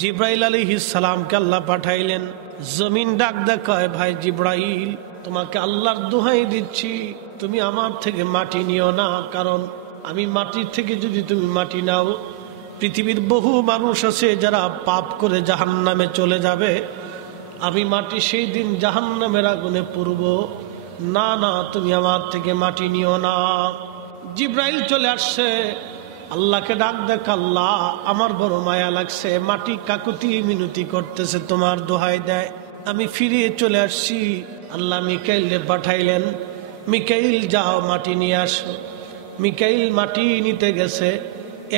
জিব্রাইল আলাইহিস সালামকে আল্লাহ পাঠাইলেন। জমিন ডাক দেখায়, ভাই জিব্রাইল, তোমাকে আল্লাহর দোহাই দিচ্ছি, তুমি আমার থেকে মাটি নিও না, কারণ আমি মাটির থেকে যদি তুমি মাটি নাও, পৃথিবীর বহু মানুষ আছে যারা পাপ করে জাহান্নামে চলে যাবে, আমি মাটি সেই দিন জাহান্নামের আগুনে পুড়ব, না না, তুমি আমার থেকে মাটি নিও না। জিব্রাইল চলে আসছে, আল্লাহকে ডাক দেখ, আল্লাহ আমার বড় মায়া লাগছে, মাটি কাকুতি মিনতি করতেছে, তোমার দোহাই দেয়। আমি ফিরিয়ে চলে আসছি। আল্লাহ মিকাইলকে পাঠাইলেন, মিকাইল যাও মাটি নিয়ে আসো। মিকাইল মাটি নিতে গেছে,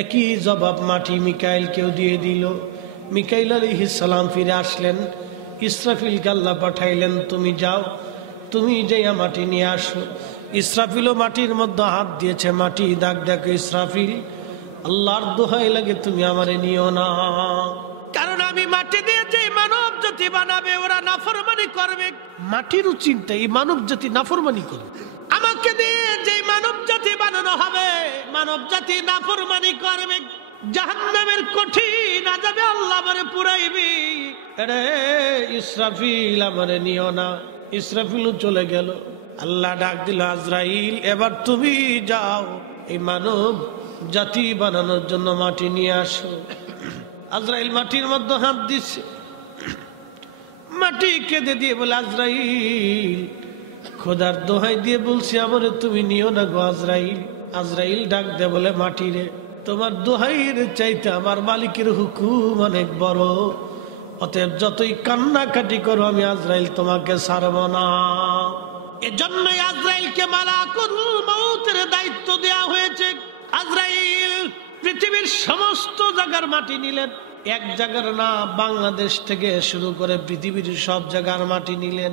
একই জবাব মাটি মিকাইলকেও দিয়ে দিল। মিকাইল আলাইহিস সালাম ফিরে আসলেন, ইসরাফিলকে আল্লাহ পাঠাইলেন, তুমি যাও, তুমি যাইয়া মাটি নিয়ে আসো। ইসরাফিলও মাটির মধ্যে হাত দিয়েছে, মাটি ডাক দেখো, ইসরাফিল আল্লাহর দোহাই লাগে তুমি আমারে নিও না, কারণ আমি মাটি দিয়ে যে মানব জাতি বানাবে ওরা নাফরমানি করবে। মাটির চিন্তা এই মানব জাতি নাফরমানি করবে, আমাকে দিয়ে যে মানব জাতি বানানো হবে মানব জাতি নাফরমানি করবে, জাহান্নামের কঠিন আযাবে আল্লাহ আমারে পুরাইবি। আরে ইসরাফিল আমারে নিও না। ইসরাফিলও চলে গেল। আল্লাহ ডাক দিল, আজরাইল এবার তুমি যাও, এই মানব জাতি বানানোর জন্য মাটি নিয়ে আসো। আজরাইল মাটির মধ্যে হাত দিচ্ছে, মাটি কেঁদে দিয়ে বলে, আজরাইল খোদার দোহাই দিয়ে বলছি আমারে তুমি নিও না গো আজরাইল। আজরাইল ডাক দে বলে, মাটি রে, তোমার দোহাইয়ের চাইতে আমার মালিকের হুকুম অনেক বড়, অতএব যতই কান্নাকাটি করো আমি আজরাইল তোমাকে ছাড়ব না। এজন্যই আজরাইলকে মালাকুল মউতের দায়িত্ব দেয়া হয়েছে। আজরাইল পৃথিবীর সমস্ত জায়গার মাটি নিলেন, এক জায়গার না, বাংলাদেশ থেকে শুরু করে পৃথিবীর সব জায়গার মাটি নিলেন।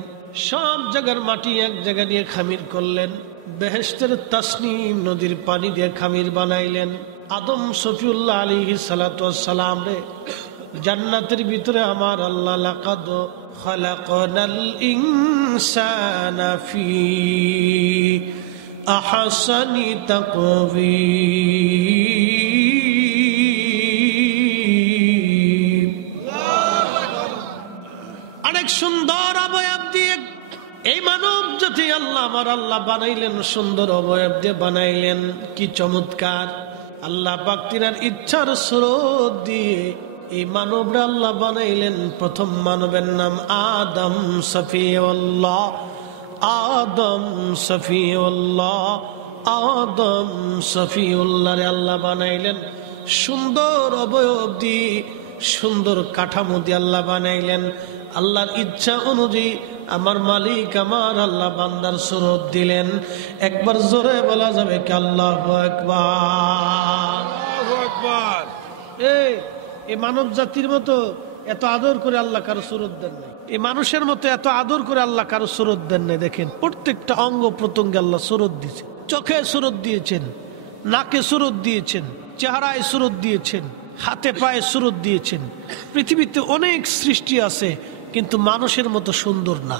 সব জায়গার মাটি এক জায়গা নিয়ে খামির করলেন, বেহেশতের তাসনিম নদীর পানি দিয়ে খামির বানাইলেন। আদম শফিউল্লাহ আলাইহিস সালাতু ওয়াস সালাম রে জান্নাতের ভিতরে আমার আল্লাহ লাকাদ খালাকনাল ইনসানা ফি আহসানি তাকওয়িম, অনেক সুন্দর অবয়ব দিয়ে এই মানব জাতি আল্লাহ আমার আল্লাহ বানাইলেন, সুন্দর অবয়ব দিয়ে বানাইলেন। কি চমৎকার! আল্লাহ পাক তিনার ইচ্ছার স্রোত দিয়ে এই মানবরা আল্লাহ বানাইলেন। প্রথম মানবের নাম আদম সফিউল্লাহ, আদম সফিউল্লাহ, আদম সফিউল্লাহ রে আল্লাহ বানাইলেন। সুন্দর অবয়ব দিয়ে, সুন্দর কাঠামো দিয়ে আল্লাহ বানাইলেন। আল্লাহর ইচ্ছা অনুযায়ী আমার মালিক আমার আল্লাহ বান্দার সুরত দিলেন। একবার জোরে বলা যাবে কি আল্লাহু আকবার, আল্লাহু আকবার। এই মানব জাতির মতো এত আদর করে আল্লাহ কারো সুরত দেন নাই, এই মানুষের মতো এত আদর করে আল্লাহ কারো সুরত দেন নাই। দেখেন প্রত্যেকটা অঙ্গ প্রত্যঙ্গে আল্লাহ সুরত দিয়েছে। চোখে সুরত দিয়েছেন, নাকে সুরত দিয়েছেন, চেহারায় সুরত দিয়েছেন, হাতে পায়ে সুরত দিয়েছেন। পৃথিবীতে অনেক সৃষ্টি আছে কিন্তু মানুষের মতো সুন্দর না।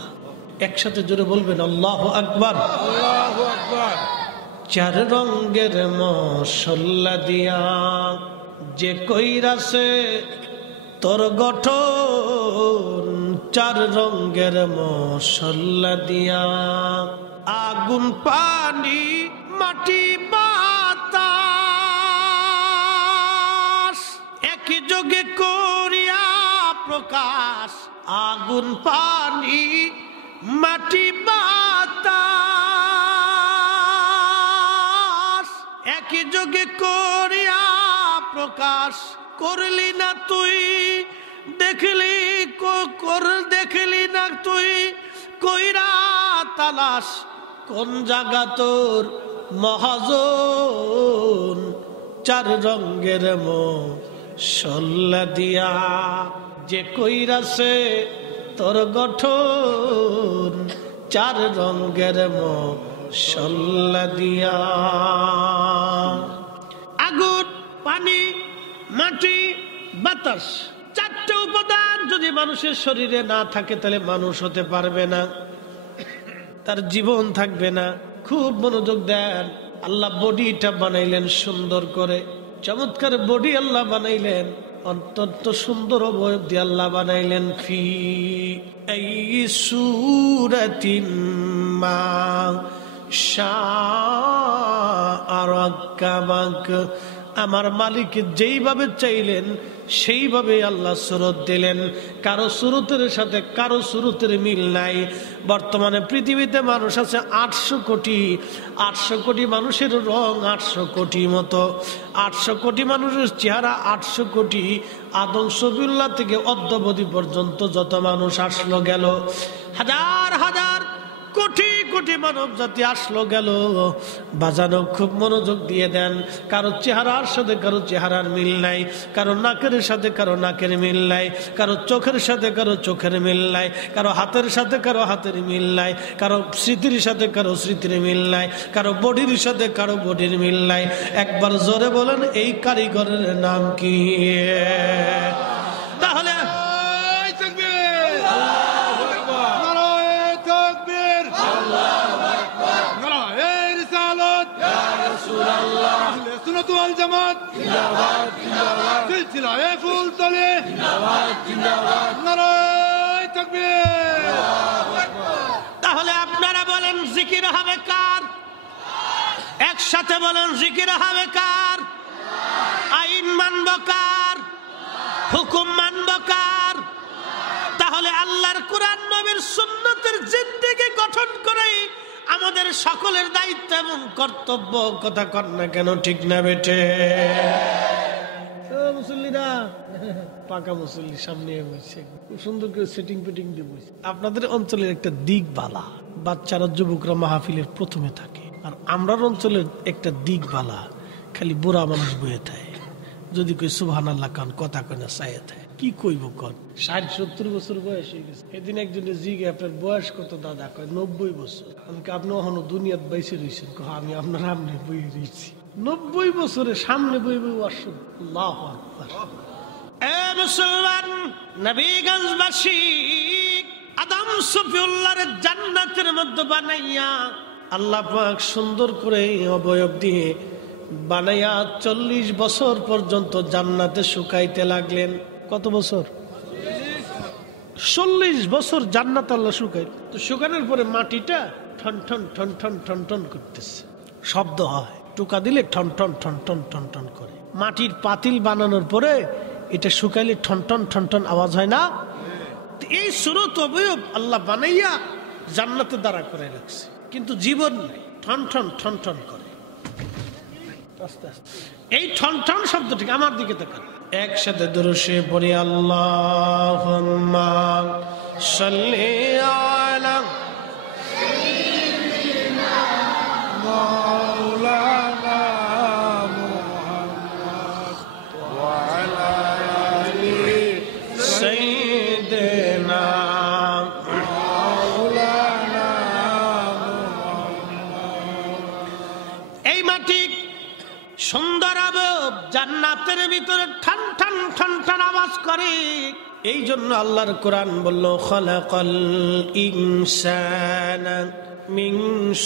একসাথে জোরে বলবেন আল্লাহু আকবার, আল্লাহু আকবার। চার রঙের মশলা দিয়া যে কইরাছে তোর গঠন, চার রঙের মশলা দিয়া আগুন পানি মাটি বাতাস একই যোগে করিয়া প্রকাশ। আগুন পানি মাটি বাতাস একই যোগে করিয়া প্রকাশ। করলি না তুই, দেখলি দেখলি না তুই, কইরা তালাশ কোন জায়গা তোর মহাজন। চার রঙের মশলা দিয়া যে কইরাছে তোর গঠন, চার রঙের মশলা দিয়া। আগুন, পানি, মাটি, বাতাস, চারটে উপাদান যদি মানুষের শরীরে না থাকে তাহলে মানুষ হতে পারবে না, তার জীবন থাকবে না। খুব মনোযোগ দেন। আল্লাহ বডিটা বানাইলেন সুন্দর করে, চমৎকার বডি আল্লাহ বানাইলেন। অত্যন্ত সুন্দর অবয়ব দিয়ে আল্লাহ বানাইলেন। ফি আই সূরাতিন মা শাআ রাক্কাবাক, আমার মালিক যেইভাবে চাইলেন সেইভাবে আল্লাহ সুরত দিলেন। কারো সুরতের সাথে কারো সুরতের মিল নাই। বর্তমানে পৃথিবীতে মানুষ আছে 800 কোটি। 800 কোটি মানুষের রং 800 কোটি মতো। 800 কোটি মানুষের চেহারা 800 কোটি। আদম সফিউল্লাহ থেকে অদ্যাবধি পর্যন্ত যত মানুষ আসলো গেল, হাজার হাজার কোটি কোটি মানব জাতি আসলো গেল, বাজানো খুব মনোযোগ দিয়ে দেন। কারো চেহারার সাথে কারো চেহারার মিল নাই, কারো নাকের সাথে কারো নাকের মিল নাই, কারো চোখের সাথে কারো চোখের মিল নাই, কারো হাতের সাথে কারো হাতের মিল নাই, কারো স্মৃতির সাথে কারো স্মৃতির মিল নাই, কারো বডির সাথে কারো বডির মিল নাই। একবার জোরে বলেন, এই কারিগরের নাম কি? তাহলে তাহলে আপনারা বলেন জিকির হবে কার? একসাথে বলেন জিকির হবে কার? আইন মানব কার? হুকুম মানব কার? তাহলে আল্লাহর কোরআন নবীর সুন্নতের জিন্দেগি গঠন করে আমাদের সকলের দায়িত্ব এবং কর্তব্য। কথা কর না কেন, ঠিক না বেটে? মুসল্লিরা পাকা মুসল্লি সামনে বসে খুব সুন্দর করে সেটিং পেটিং দিয়ে বসে। আপনাদের অঞ্চলের একটা দিক বালা, বাচ্চারা যুবকরা মাহফিলের প্রথমে থাকে, আর আমরার অঞ্চলের একটা দিক বালা, খালি বুড়া মানুষ বয়ে থাকে। যদি কই সুবহানাল্লাহ কান কথা কয় না, চাইয়ে থাকে। কি কইব কন? 60-70 বছর বয়স হয়ে গেছে। এদিন একজনে জিগে, আপনার বয়স কত দাদা? কয় 90 বছর। আমাকে আপনি এখনো দুনিয়াত বাইসে রয়েছেন? আমি আপনার সামনে বই রয়েছি 90 বছরে, সামনে বই বই আসুন। আল্লাহু আকবার। এ মুসলমান নবীগঞ্জবাসী, আদম সফিউল্লাহর জান্নাতের মধ্যে বানাইয়া আল্লাহ পাক সুন্দর করে অবয়ব দিয়ে বানাইয়া 40 বছর পর্যন্ত জান্নাতে শুকাইতে লাগলেন। কত বছর? 40 বছর জান্নাত আল্লাহ শুকাই। তো শুকানোর পরে মাটিটা ঠন ঠন ঠন ঠন ঠন ঠন করতেছে, শব্দ হয়। টুকা দিলে ঠন ঠন ঠন ঠন ঠন ঠন করে। মাটির পাতিল বানানোর পরে এটা শুকাইলে ঠন ঠন ঠন ঠন আওয়াজ হয় না? এই সুরত অবয়ব আল্লাহ বানাইয়া জান্নাতে দাঁড়া করে রাখছে, কিন্তু জীবন নাই। ঠন ঠন ঠন ঠন করে আস্তে আস্তে। এই ঠন ঠন শব্দটিকে আমার দিকে তাকান। একসাথে দুরূদে পড়ি, আল্লাহুম্মা সাল্লি আলা সাইয়্যিদিনা মাওলানা মুহাম্মদ ওয়া আলা আলি সাইয়্যিদিনা মাওলানা মুহাম্মদ। এই মাটি সুন্দর আবব জান্নাতের ভিতরে ঠান ঠান ঠান ঠান আওয়াজ করে। এই জন্য আল্লাহর কোরআন বলল, খালাকাল ইনসানা মিন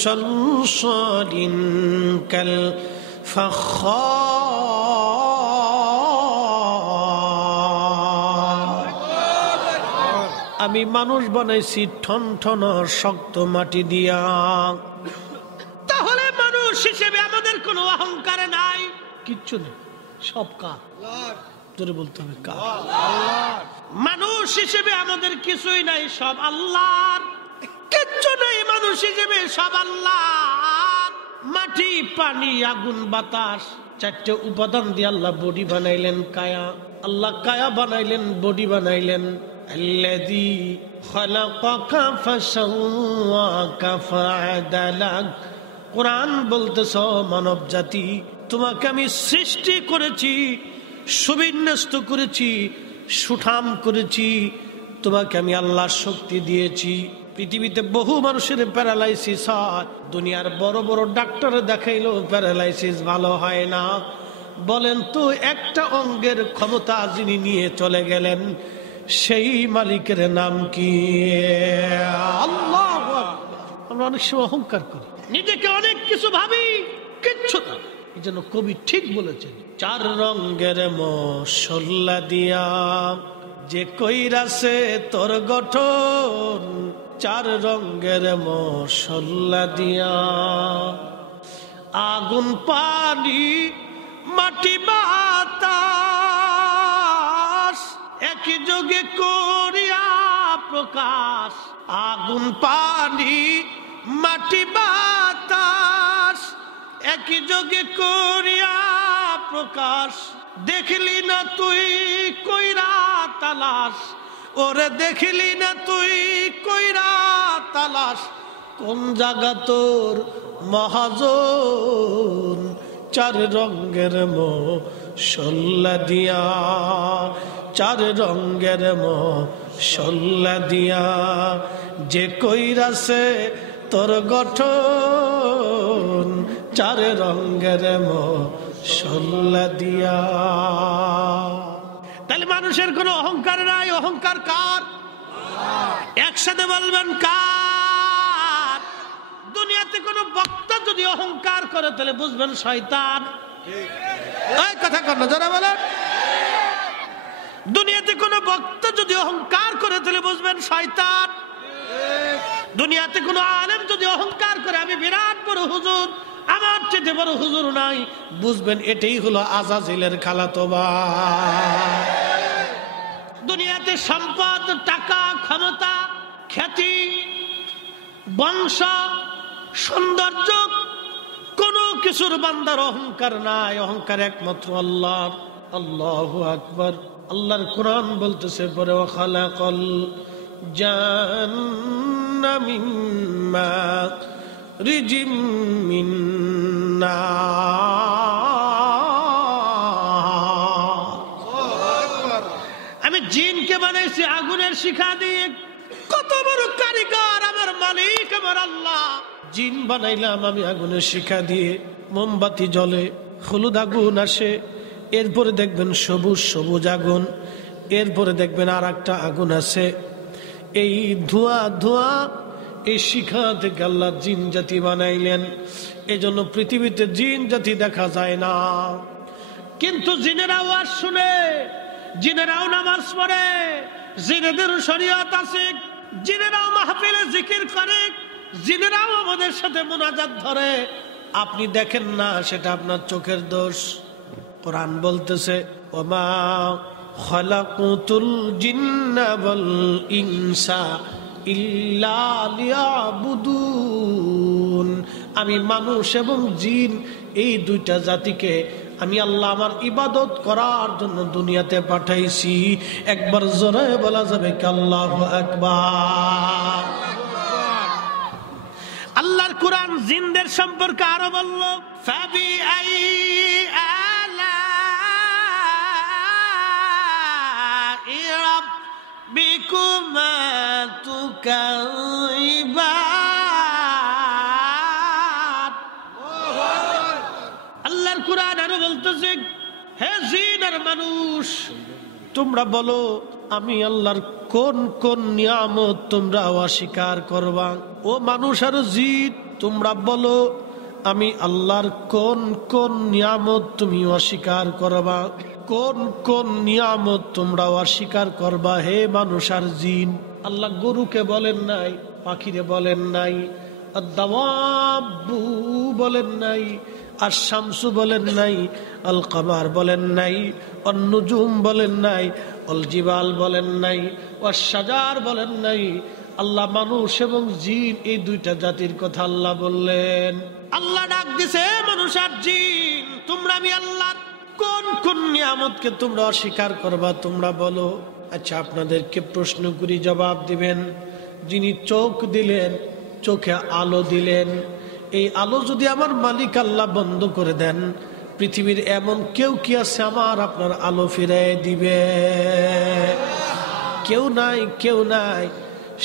সালসালিন কাল ফাখার। আমি মানুষ বানাইছি ঠন ঠন শক্ত মাটি দিয়া। তাহলে মানুষ হিসেবে আমাদের কোনো অহংকার নাই, কিচ্ছু নেই, সব কার? তোরে বলতে হবে কার? মানুষ হিসেবে আমাদের কিছুই নাই, সব আল্লাহর। কিচ্ছু নেই মানুষ হিসেবে, সব আল্লাহর। মাটি, পানি, আগুন, বাতাস, 4টে উপাদান দিয়ে আল্লাহ বডি বানাইলেন, কায়া। আল্লাহ কায়া বানাইলেন, বডি বানাইলেন। আল্লাযী খালাকাকা ফাসাওয়াকা ফাআদালাক। কোরআন বলতেছ, মানব জাতি, তোমাকে আমি সৃষ্টি করেছি, সুবিন্যস্ত করেছি, সুঠাম করেছি। তোমাকে আমি আল্লাহর শক্তি দিয়েছি। পৃথিবীতে বহু মানুষের প্যারালাইসিস হয়, দুনিয়ার বড় বড় ডাক্তার দেখাইলেও প্যারালাইসিস ভালো হয় না। বলেন তো, একটা অঙ্গের ক্ষমতা যিনি নিয়ে চলে গেলেন, সেই মালিকের নাম কি? আল্লাহ। আমরা অনেক সময় অহংকার করি, নিজেকে অনেক কিছু ভাবি, কিচ্ছু না। এই জন্য কবি ঠিক বলেছেন, চার রঙের মশলা দিয়া যে কইরাছে তোর গঠন, চার রঙের মশলা দিয়া আগুন পানি মাটি বাতাস একই যোগে করিয়া প্রকাশ। আগুন পানি মাটি বাতাস একই যোগে করিয়া প্রকাশ। দেখলি না তুই কইরা তালাশ, ওরে দেখলি না তুই কইরা তালাশ, কোন জায়গা তোর মহাজন। চার রঙের মশলা দিয়া, চার রঙের মশলা দিয়া যে কইরাছে তোর গঠন, চার রঙের মশলা দিয়া। তাহলে মানুষের কোনো অহংকার নাই। অহংকার কার? একসাথে বলবেন কার? দুনিয়াতে কোনো বক্তা যদি অহংকার করে তাহলে বুঝবেন শয়তান। এই কথা কর না, যারা বলেন। দুনিয়াতে কোনো বক্তা যদি অহংকার করে তাহলে বুঝবেন শয়তান। দুনিয়াতে কোনো আলেম যদি অহংকার করে আমি বিরাট বড় হুজুর, আমার চেয়ে বড় হুজুর নাই, বুঝবেন এটাই হলো আজাজিলের খালাতো ভাই। দুনিয়াতে সম্পদ, টাকা, ক্ষমতা, খ্যাতি, বংশ, সৌন্দর্য, কোনো কিছুর বান্দার অহংকার নাই। অহংকার একমাত্র আল্লাহর। আল্লাহু আকবার। আল্লাহর কোরআন বলতেছে পরে খালাকাল জান্না মিন মারিজিম মিন নার। আমি জিনকে বানাইছি আগুনের শিখা দিয়ে। কত বড় কারিগর আমার মালিক, আমার আল্লাহ। জিন বানাইলাম আমি আগুনের শিখা দিয়ে। মোমবাতি জ্বলে, হলুদ আগুন আসে, এরপরে দেখবেন সবুজ সবুজ আগুন, এরপরে দেখবেন আর একটা আগুন আছে। এই ধোঁয়া ধোঁয়া এই শিখা থেকে আল্লাহ জিন জাতি বানাইলেন। এই জন্য পৃথিবীতে জিন জাতি দেখা যায় না, কিন্তু জিনেরা আওয়াজ শুনে, জিনেরাও নামাজ পড়ে, জিনেদের শরীয়ত আছে, জিনেরাও মাহফিলে জিকির করে, জিনেরাও আমাদের সাথে মুনাজাত ধরে। আপনি দেখেন না, সেটা আপনার চোখের দোষ। কোরআন বলতেছে ওমা খালাকুতুল জিন্না ওয়াল ইনসা ইল্লা লিয়াবুদুন। আমি মানুষ এবং জিন এই দুইটা জাতিকে আমি আল্লাহ আমার ইবাদত করার জন্য দুনিয়াতে পাঠাইছি। একবার জোরে বলা যাবে কি আল্লাহু আকবার। আল্লাহর কোরআন জিনদের সম্পর্কে আরো বলল ফাবি আই আলাই রাব্বিকুমা তুকাইবান। আল্লাহর কোরআন আরো বলতেছে হে জিন আর মানুষ, তোমরা বলো আমি আল্লাহর কোন কোন নিয়ামত তোমরা অস্বীকার করবা। ও মানুষ আর জিন, তোমরা বলো আমি আল্লাহর কোন কোন নিয়ামত তুমি অস্বীকার করবা, কোন কোন নিয়ামত তোমরা অস্বীকার করবা হে মানুষ আর জিন। আল্লাহ গরুকে বলেন নাই, পাখিরে বলেন নাই, আদ-দাওয়াবু বলেন নাই, আর শামসু বলেন নাই, আল কামার বলেন নাই, অন-নুজুম বলেন নাই, অল জিবাল বলেন নাই, ওয়াশ-শাজার বলেন নাই। আল্লাহ মানুষ এবং জিন এই দুইটা জাতির কথা আল্লাহ বললেন। আল্লাহ ডাক দিছে মানুষ আর জিন, তোমরা আমি আল্লাহর কোন কোন নিয়ামতকে তোমরা অস্বীকার করবা তোমরা বলো। আচ্ছা আপনাদেরকে প্রশ্ন করি, জবাব দিবেন। যিনি চোখ দিলেন, চোখে আলো দিলেন, এই আলো যদি আমার মালিক আল্লাহ বন্ধ করে দেন, পৃথিবীর এমন কেউ কি আছে আমার আপনার আলো ফিরিয়ে দিবে? কেউ নাই, কেউ নাই।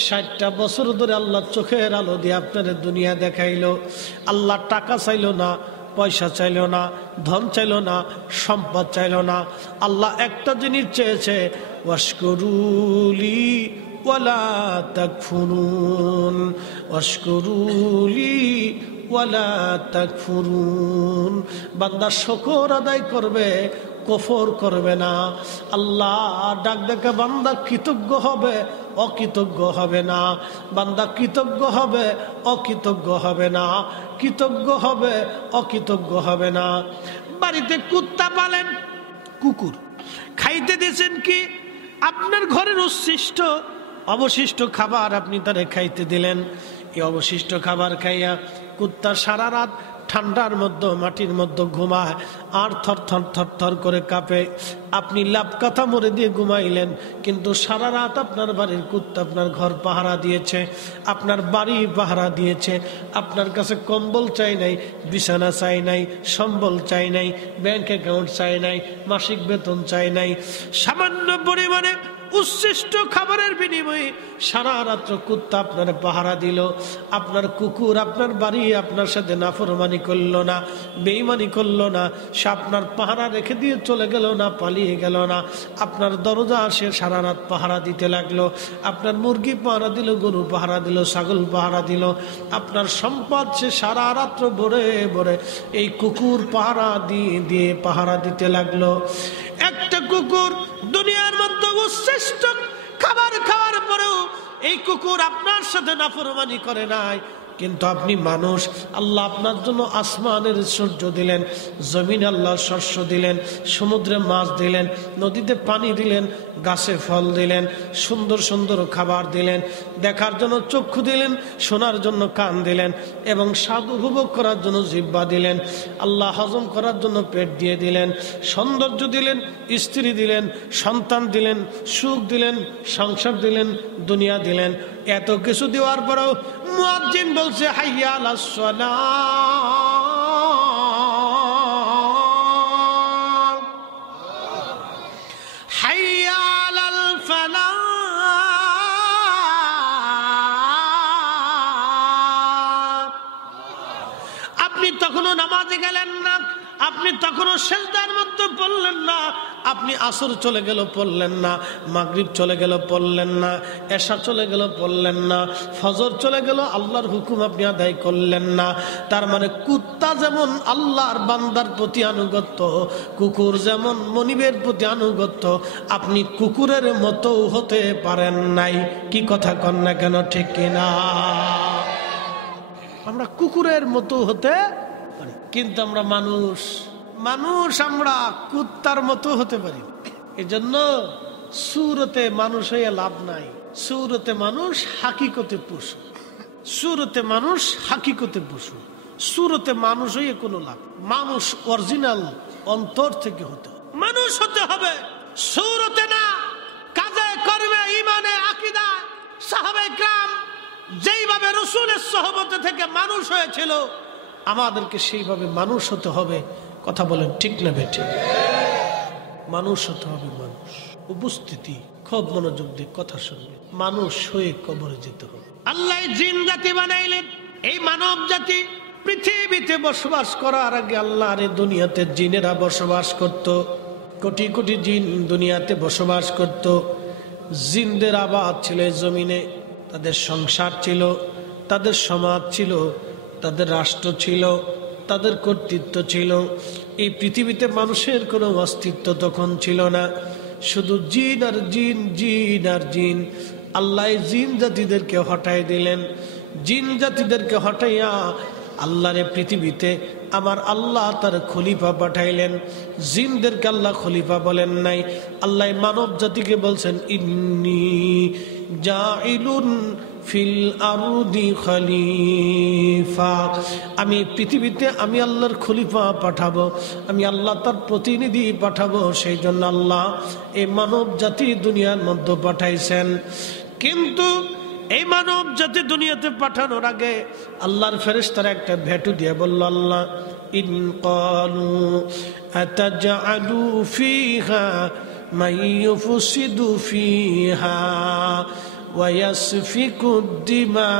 60টা বছর ধরে আল্লাহ চোখের আলো দিয়ে আপনাদের দুনিয়া দেখাইলো। আল্লাহ টাকা চাইলো না, পয়সা চাইলো না, ধন চাইলো না, সম্পদ চাইলো না। আল্লাহ একটা জিনিস চেয়েছে, ওয়াশকুরুলি ওয়ালা তাকফুরুন, ওয়াশকুরুলি ওয়ালা তাকফুরুন। বান্দা শুকর আদায় করবে, কুফর করবে না। আল্লাহ ডাক ডাকে বান্দা কৃতজ্ঞ হবে, অকৃতজ্ঞ হবে না। বান্দা কৃতজ্ঞ হবে, অকৃতজ্ঞ হবে না। কৃতজ্ঞ হবে, অকৃতজ্ঞ হবে না। বাড়িতে কুত্তা পালেন, কুকুর খাইতে দিয়েছেন কি আপনার ঘরের অবশিষ্ট খাবার আপনি তারে খাইতে দিলেন। এই অবশিষ্ট খাবার খাইয়া কুত্তা সারা রাত ঠান্ডার মধ্যে মাটির মধ্যে ঘুমায় আর থর থর থর থর করে কাঁপে। আপনি লাভ কাথা মরে দিয়ে ঘুমাইলেন, কিন্তু সারা রাত আপনার বাড়ির কুত্তা আপনার ঘর পাহারা দিয়েছে, আপনার বাড়ি পাহারা দিয়েছে। আপনার কাছে কম্বল চাই নাই, বিছানা চাই নাই, সম্বল চাই নাই, ব্যাংক অ্যাকাউন্ট চাই নাই, মাসিক বেতন চাই নাই। সামান্য পরিমাণে উচ্ছিষ্ট খাবারের বিনিময়ে সারা রাত্র কুত্তা আপনার পাহারা দিল। আপনার কুকুর আপনার বাড়ি আপনার সাথে নাফরমানি করলো না, বেঈমানি করলো না, সে আপনার পাহারা রেখে দিয়ে চলে গেল না, পালিয়ে গেল না। আপনার দরজা সে সারা রাত পাহারা দিতে লাগলো। আপনার মুরগি পাহারা দিল, গরু পাহারা দিল, ছাগল পাহারা দিল। আপনার সম্পদ সে সারা রাত্র ভরে ভরে এই কুকুর পাহারা দিয়ে দিয়ে পাহারা দিতে লাগলো। একটা কুকুর দুনিয়ার মধ্যে শ্রেষ্ঠ খাবার খাওয়ার পরেও এই কুকুর আপনার সাথে নাফরমানি করে নাই। কিন্তু আপনি মানুষ, আল্লাহ আপনার জন্য আসমানের সূর্য দিলেন, জমিন আল্লাহ শস্য দিলেন, সমুদ্রে মাছ দিলেন, নদীতে পানি দিলেন, গাছে ফল দিলেন, সুন্দর সুন্দর খাবার দিলেন, দেখার জন্য চক্ষু দিলেন, শোনার জন্য কান দিলেন, এবং স্বাদ উপভোগ করার জন্য জিহ্বা দিলেন। আল্লাহ হজম করার জন্য পেট দিয়ে দিলেন, সৌন্দর্য দিলেন, স্ত্রী দিলেন, সন্তান দিলেন, সুখ দিলেন, সংসার দিলেন, দুনিয়া দিলেন। এত কিছু দেওয়ার পরেও মুয়াজ্জিন বলছে হাইয়া আলাস সালাহ, হাইয়া আলাল ফালাহ। আপনি তখনও নামাজে গেলেন না, আপনি তখনও সিজদার মধ্যে পড়লেন না, আপনি আসর চলে গেল পড়লেন না, মাগরিব চলে গেল পড়লেন না, এশা চলে গেল পড়লেন না, ফজর চলে গেল আল্লাহর হুকুম আপনি আদায় করলেন না। তার মানে কুত্তা যেমন আল্লাহর বান্দার প্রতি আনুগত্য, কুকুর যেমন মনিবের প্রতি আনুগত্য, আপনি কুকুরের মতো হতে পারেন নাই। কি কথা কন না কেন, ঠিক কিনা? আমরা কুকুরের মতো হতে পারি, কিন্তু আমরা মানুষ, আমরা কুত্তার মতো হতে পারি। এই জন্য সুরতে মানুষ হয়ে লাভ নাই। সুরতে মানুষ হাকিকতে পশু, সুরতে মানুষ হাকিকতে পশু, সুরতে মানুষ হয়ে কোনো লাভ। মানুষ অরিজিনাল অন্তর থেকে হতে হবে, মানুষ হতে হবে, সুরতে না, কাজে কর্মে, ইমানে, আকীদায়। সাহাবায়ে কেরাম যেইভাবে রাসূলের সোহবতে থেকে মানুষ হয়েছিল, আমাদেরকে সেইভাবে মানুষ হতে হবে। কথা বলেন ঠিক না বেঠিক? মানুষ হতে হবে, মানুষ। উপস্থিতি, খুব মনোযোগ দিয়ে কথা শুনবে। মানুষ হয়ে কবরে যেতে হবে। আল্লাহ জিন জাতি বানাইলেন, এই মানব জাতি পৃথিবীতে বসবাস করার আগে আল্লাহর এই দুনিয়াতে জিনেরা বসবাস করত। কোটি কোটি জিন দুনিয়াতে বসবাস করত। জিনদের আবাদ ছিল জমিনে, তাদের সংসার ছিল, তাদের সমাজ ছিল, তাদের রাষ্ট্র ছিল, তাদের কর্তৃত্ব ছিল। এই পৃথিবীতে মানুষের কোনো অস্তিত্ব তখন ছিল না, শুধু জিন আর জিন, জিন আর জিন। আল্লাহ জিন জাতিদেরকে হটাই দিলেন। জিন জাতিদেরকে হটাইয়া আল্লাহরে পৃথিবীতে আমার আল্লাহ তার খলিফা পাঠাইলেন। জিনদেরকে আল্লাহ খলিফা বলেন নাই, আল্লাহ মানব জাতিকে বলছেন ইন্নী জাইলুন ফিল আরদি খলিফা। আমি পৃথিবীতে আমি আল্লাহর খলিফা পাঠাবো, আমি আল্লাহ তার প্রতিনিধি পাঠাবো। সেই জন্য আল্লাহ এই মানব জাতি দুনিয়ার মধ্যে পাঠাইছেন। কিন্তু এই মানব জাতি দুনিয়াতে পাঠানোর আগে আল্লাহর ফেরেশতারা একটা ভেটু দিয়ে বলল, আল্লাহ ইন ক্বালু আতাজআলু ফিহা মান ইউফসিদু ফিহা ওয়া ইয়াসফিকু দিমা।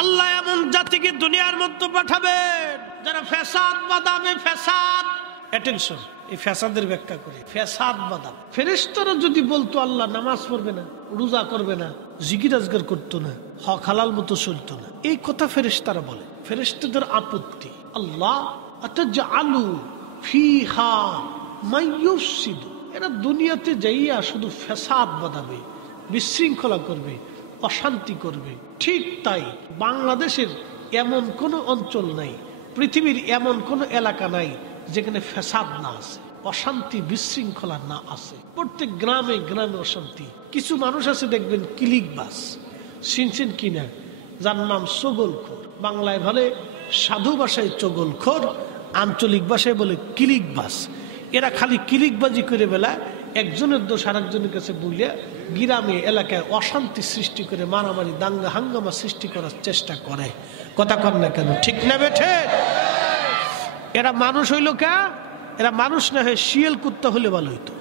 আল্লাহ এমন জাতিকে দুনিয়ার মধ্যে পাঠাবেন যারা ফ্যাসাদ বাঁধাবে, ফ্যাসাদ। অ্যাটেনশন, এই ফ্যাসাদের ব্যাখ্যা করে ফ্যাসাদ বাদাম। ফেরেশতারা যদি বলতো আল্লাহ নামাজ পড়বে না, রোজা করবে না, জিকির আজগার করতো না, হক হালাল মতো চলতো না, এই কথা ফেরেশতারা বলে। ফেরেশতাদের আপত্তি, আল্লাহ আতাজআলু ফিহা মাইয়ুফসিদু, এরা দুনিয়াতে যাইয়া শুধু ফ্যাসাদ বাঁধাবে, বিশৃঙ্খলা করবে, অশান্তি করবে। ঠিক তাই বাংলাদেশের এমন কোনো অঞ্চল নাই, পৃথিবীর এমন কোনো এলাকা নাই যেখানে ফ্যাসাদ না আছে, অশান্তি বিশৃঙ্খলা না আছে। প্রত্যেক গ্রামে গ্রামে অশান্তি। কিছু মানুষ আছে দেখবেন কিলিকবাজ, শুনছেন কিনা, যার নাম চগলখোর। বাংলায় বলে সাধু ভাষায় চগলখোর, আঞ্চলিক ভাষায় বলে কিলিকবাজ। এরা খালি কিলিকবাজি করে বেলা একজনের দোষ আরেকজনের কাছে বলে গ্রামে এলাকায় অশান্তি সৃষ্টি করে মারামারি দাঙ্গা হাঙ্গামা সৃষ্টি করার চেষ্টা করে। কথা কর না কেন, ঠিক না বেঠে? এরা মানুষ হইল কে? এরা মানুষ না হয়ে শিয়াল কুত্তা হলে ভালো হইতো।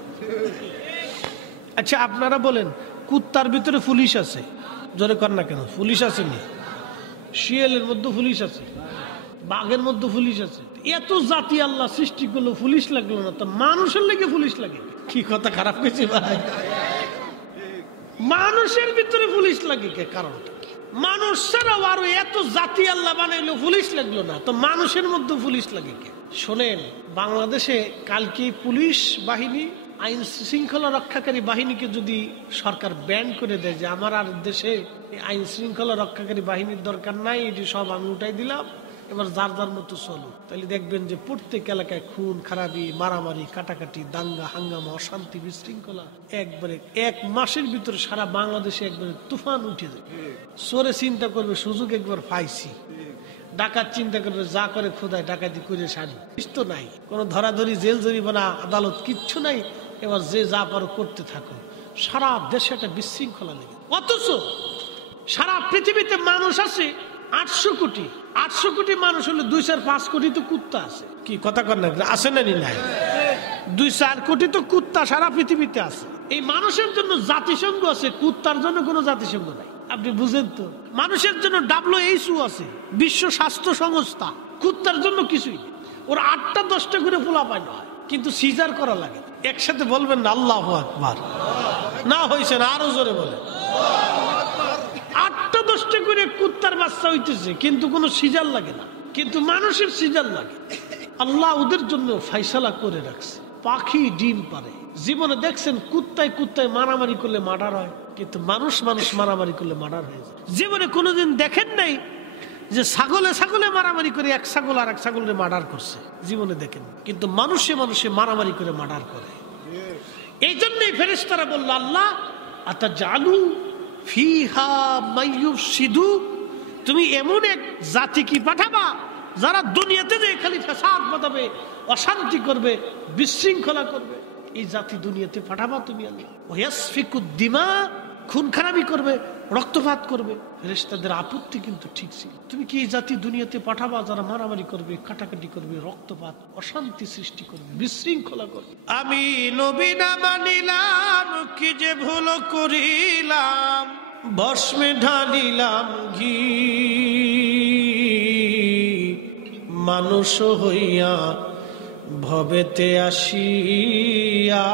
আচ্ছা আপনারা বলেন, কুত্তার ভিতরে পুলিশ আছে, জোরে কর না কেন, পুলিশ আছে নি? শিয়ালের মধ্যে পুলিশ আছে, বাঘের মধ্যে পুলিশ আছে। এত জাতি আল্লাহ সৃষ্টি করলো, পুলিশ লাগলো না, তো মানুষের লেগে পুলিশ লাগে? কি কথা খারাপ হয়েছে ভাই? মানুষের ভিতরে পুলিশ লাগে কে? কারণটা মানুষ ছাড়াও আরো এত জাতি আল্লাহ বানাইলো, পুলিশ লাগলো না, তো মানুষের মধ্যে পুলিশ লাগে কে? শোনেন, বাংলাদেশে কালকে পুলিশ বাহিনী, আইন শৃঙ্খলা রক্ষাকারী বাহিনীকে যদি সরকার ব্যান করে দেয় যে আমার আর দেশে আইন শৃঙ্খলা রক্ষাকারী বাহিনীর দরকার নাই, এটি সব আমি উঠাই দিলাম, এবার যার যার মতো চলো, তাহলে দেখবেন যে প্রত্যেক এলাকায় খুন খারাপি, মারামারি, কাটাকাটি, দাঙ্গা হাঙ্গামা, অশান্তি বিশৃঙ্খলা একবারে এক মাসের ভিতরে সারা বাংলাদেশে একবারে তুফান উঠে যায়। চোরে চিন্তা করবে সুযোগ একবার পাইছি, ডাকাত চিন্তা করবে যা করে খোদায় ডাকাতি করে সারি, তো নাই কোনো ধরাধরি, জেল জরিমানা, আদালত কিচ্ছু নাই, এবার যে যা পারো করতে থাকো। সারা দেশে একটা বিশৃঙ্খলা লেগে, অথচ সারা পৃথিবীতে মানুষ আছে 800 কোটি। 800 কোটি মানুষ হলে 2-5 কোটি তো কুত্তা আছে। কি কথা কর না, আছে না? নাই, 2-4 কোটি তো কুত্তা সারা পৃথিবীতে আছে। এই মানুষের জন্য জাতিসংঘ আছে, কুত্তার জন্য কোনো জাতিসংঘ নাই। আপনি বুঝেন তো? মানুষের জন্য WHO আছে, বিশ্ব স্বাস্থ্য সংস্থা, কুত্তার জন্য কিছুই নেই। ওর 8টা-10টা করে পোলাপাইন হয়, কিন্তু সিজার করা লাগে। একসাথে বলবেন না আল্লাহু আকবার? না হয়েছে না, আরো জোরে বলে। 8টা-10টা করে কুত্তার বাচ্চা হইতেছে, কিন্তু কোনো সিজার লাগে না, কিন্তু মানুষের সিজার লাগে। আল্লাহ ওদের জন্য ফাইসালা করে রাখছে। পাখি ডিম পারে। জীবনে দেখছেন কুত্তায় কুত্তায় মারামারি করলে মার্ডার হয়, কিন্তু মানুষ মানুষ মারামারি করলে মার্ডার হয়ে যায়। জীবনে কোনোদিন দেখেন নাই যে ছাগলে ছাগলে মারামারি করে এক ছাগল আর এক ছাগলের মার্ডার করছে? জীবনে দেখেন, কিন্তু মানুষে মানুষে মারামারি করে মার্ডার করে। এই জন্যই ফেরেশতারা বলল, আল্লাহ আতাজআলু ফিহা মাইয়ুফসিদু, তুমি এমন এক জাতি কি পাঠাবা যারা দুনিয়াতে যে খালি ফ্যাসাদ বাঁধাবে, অশান্তি করবে, বিশৃঙ্খলা করবে? এই জাতি দুনিয়াতে পাঠাবা তুমি আল্লাহ? ওয়াসফিকুদ দিমা, খুন খারাপি করবে, রক্তপাত করবে। ফেরেশতাদের আপত্তি কিন্তু ঠিক ছিল, তুমি কি এই জাতি দুনিয়াতে পাঠাবা যারা মারামারি করবে, কাটাকাটি করবে, রক্তপাত, অশান্তি সৃষ্টি করবে, বিশৃঙ্খলা করবে? আমি নবী না মানিলাম, কি যে ভুল করিলাম, ভস্মে ঢালিলাম ঘি, মানুষ হইয়া ভবেতে আসিয়া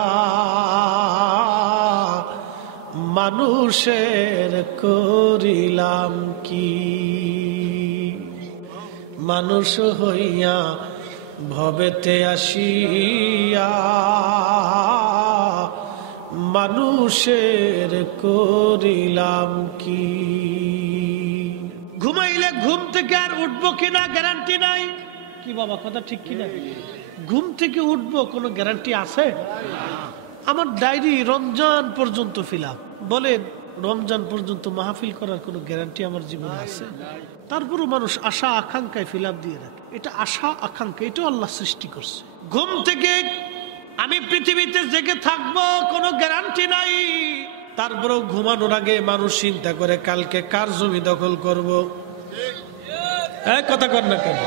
মানুষের করিলাম কি, মানুষ হইয়া ভবেতে আসিয়া মানুষের করিলাম কি। ঘুমাইলে ঘুম থেকে আর উঠবো কিনা গ্যারান্টি নাই। কি বাবা, কথা ঠিক কিনা? ঘুম থেকে উঠবো কোনো গ্যারান্টি আছে? আমার ডায়েরি রমজান পর্যন্ত ফিলাপ, বলেন রমজান পর্যন্ত মাহফিল করার কোনো গ্যারান্টি আমার জীবনে আছে? তারপরও মানুষ আশা আকাঙ্ক্ষায় ফিলাপ দিয়ে রাখে। এটা আশা আকাঙ্ক্ষা, এটা আল্লাহ সৃষ্টি করছে। ঘুম থেকে আমি পৃথিবীতে জেগে থাকবো কোনো গ্যারান্টি নাই। তারপরেও ঘুমানোর আগে মানুষ চিন্তা করে কালকে কার জমি দখল করব। কথা কর না কেন?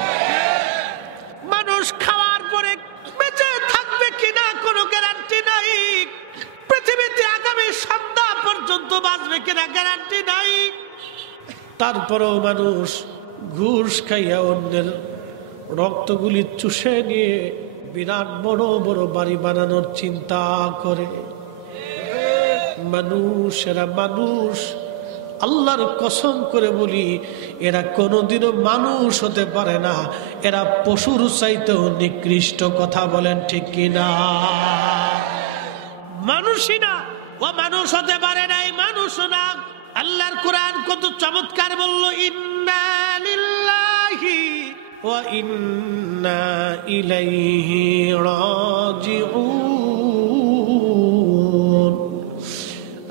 মানুষ খাওয়ার পরে বেঁচে থাকবে কিনা কোনো গ্যারান্টি নাই। পৃথিবীতে আগামী সন্ধ্যা পর্যন্ত বাঁচবে কিনা গ্যারান্টি নাই। তারপরেও মানুষ ঘুষ খাইয়া অন্যের রক্তগুলি চুষে নিয়ে বিরাট বড় বড় বাড়ি বানানোর চিন্তা করে। মানুষেরা মানুষ, আল্লাহর কসম করে বলি এরা কোনোদিনও মানুষ হতে পারে না, এরা পশুর চাইতেও নিকৃষ্ট। কথা বলেন ঠিক কিনা? মানুষই না, ও মানুষ হতে পারে না, এই মানুষ না। আল্লাহর কোরআন কত চমৎকার বলল, ইন্না লিল্লাহি ওয়া ইন্না ইলাইহি রাজিউন।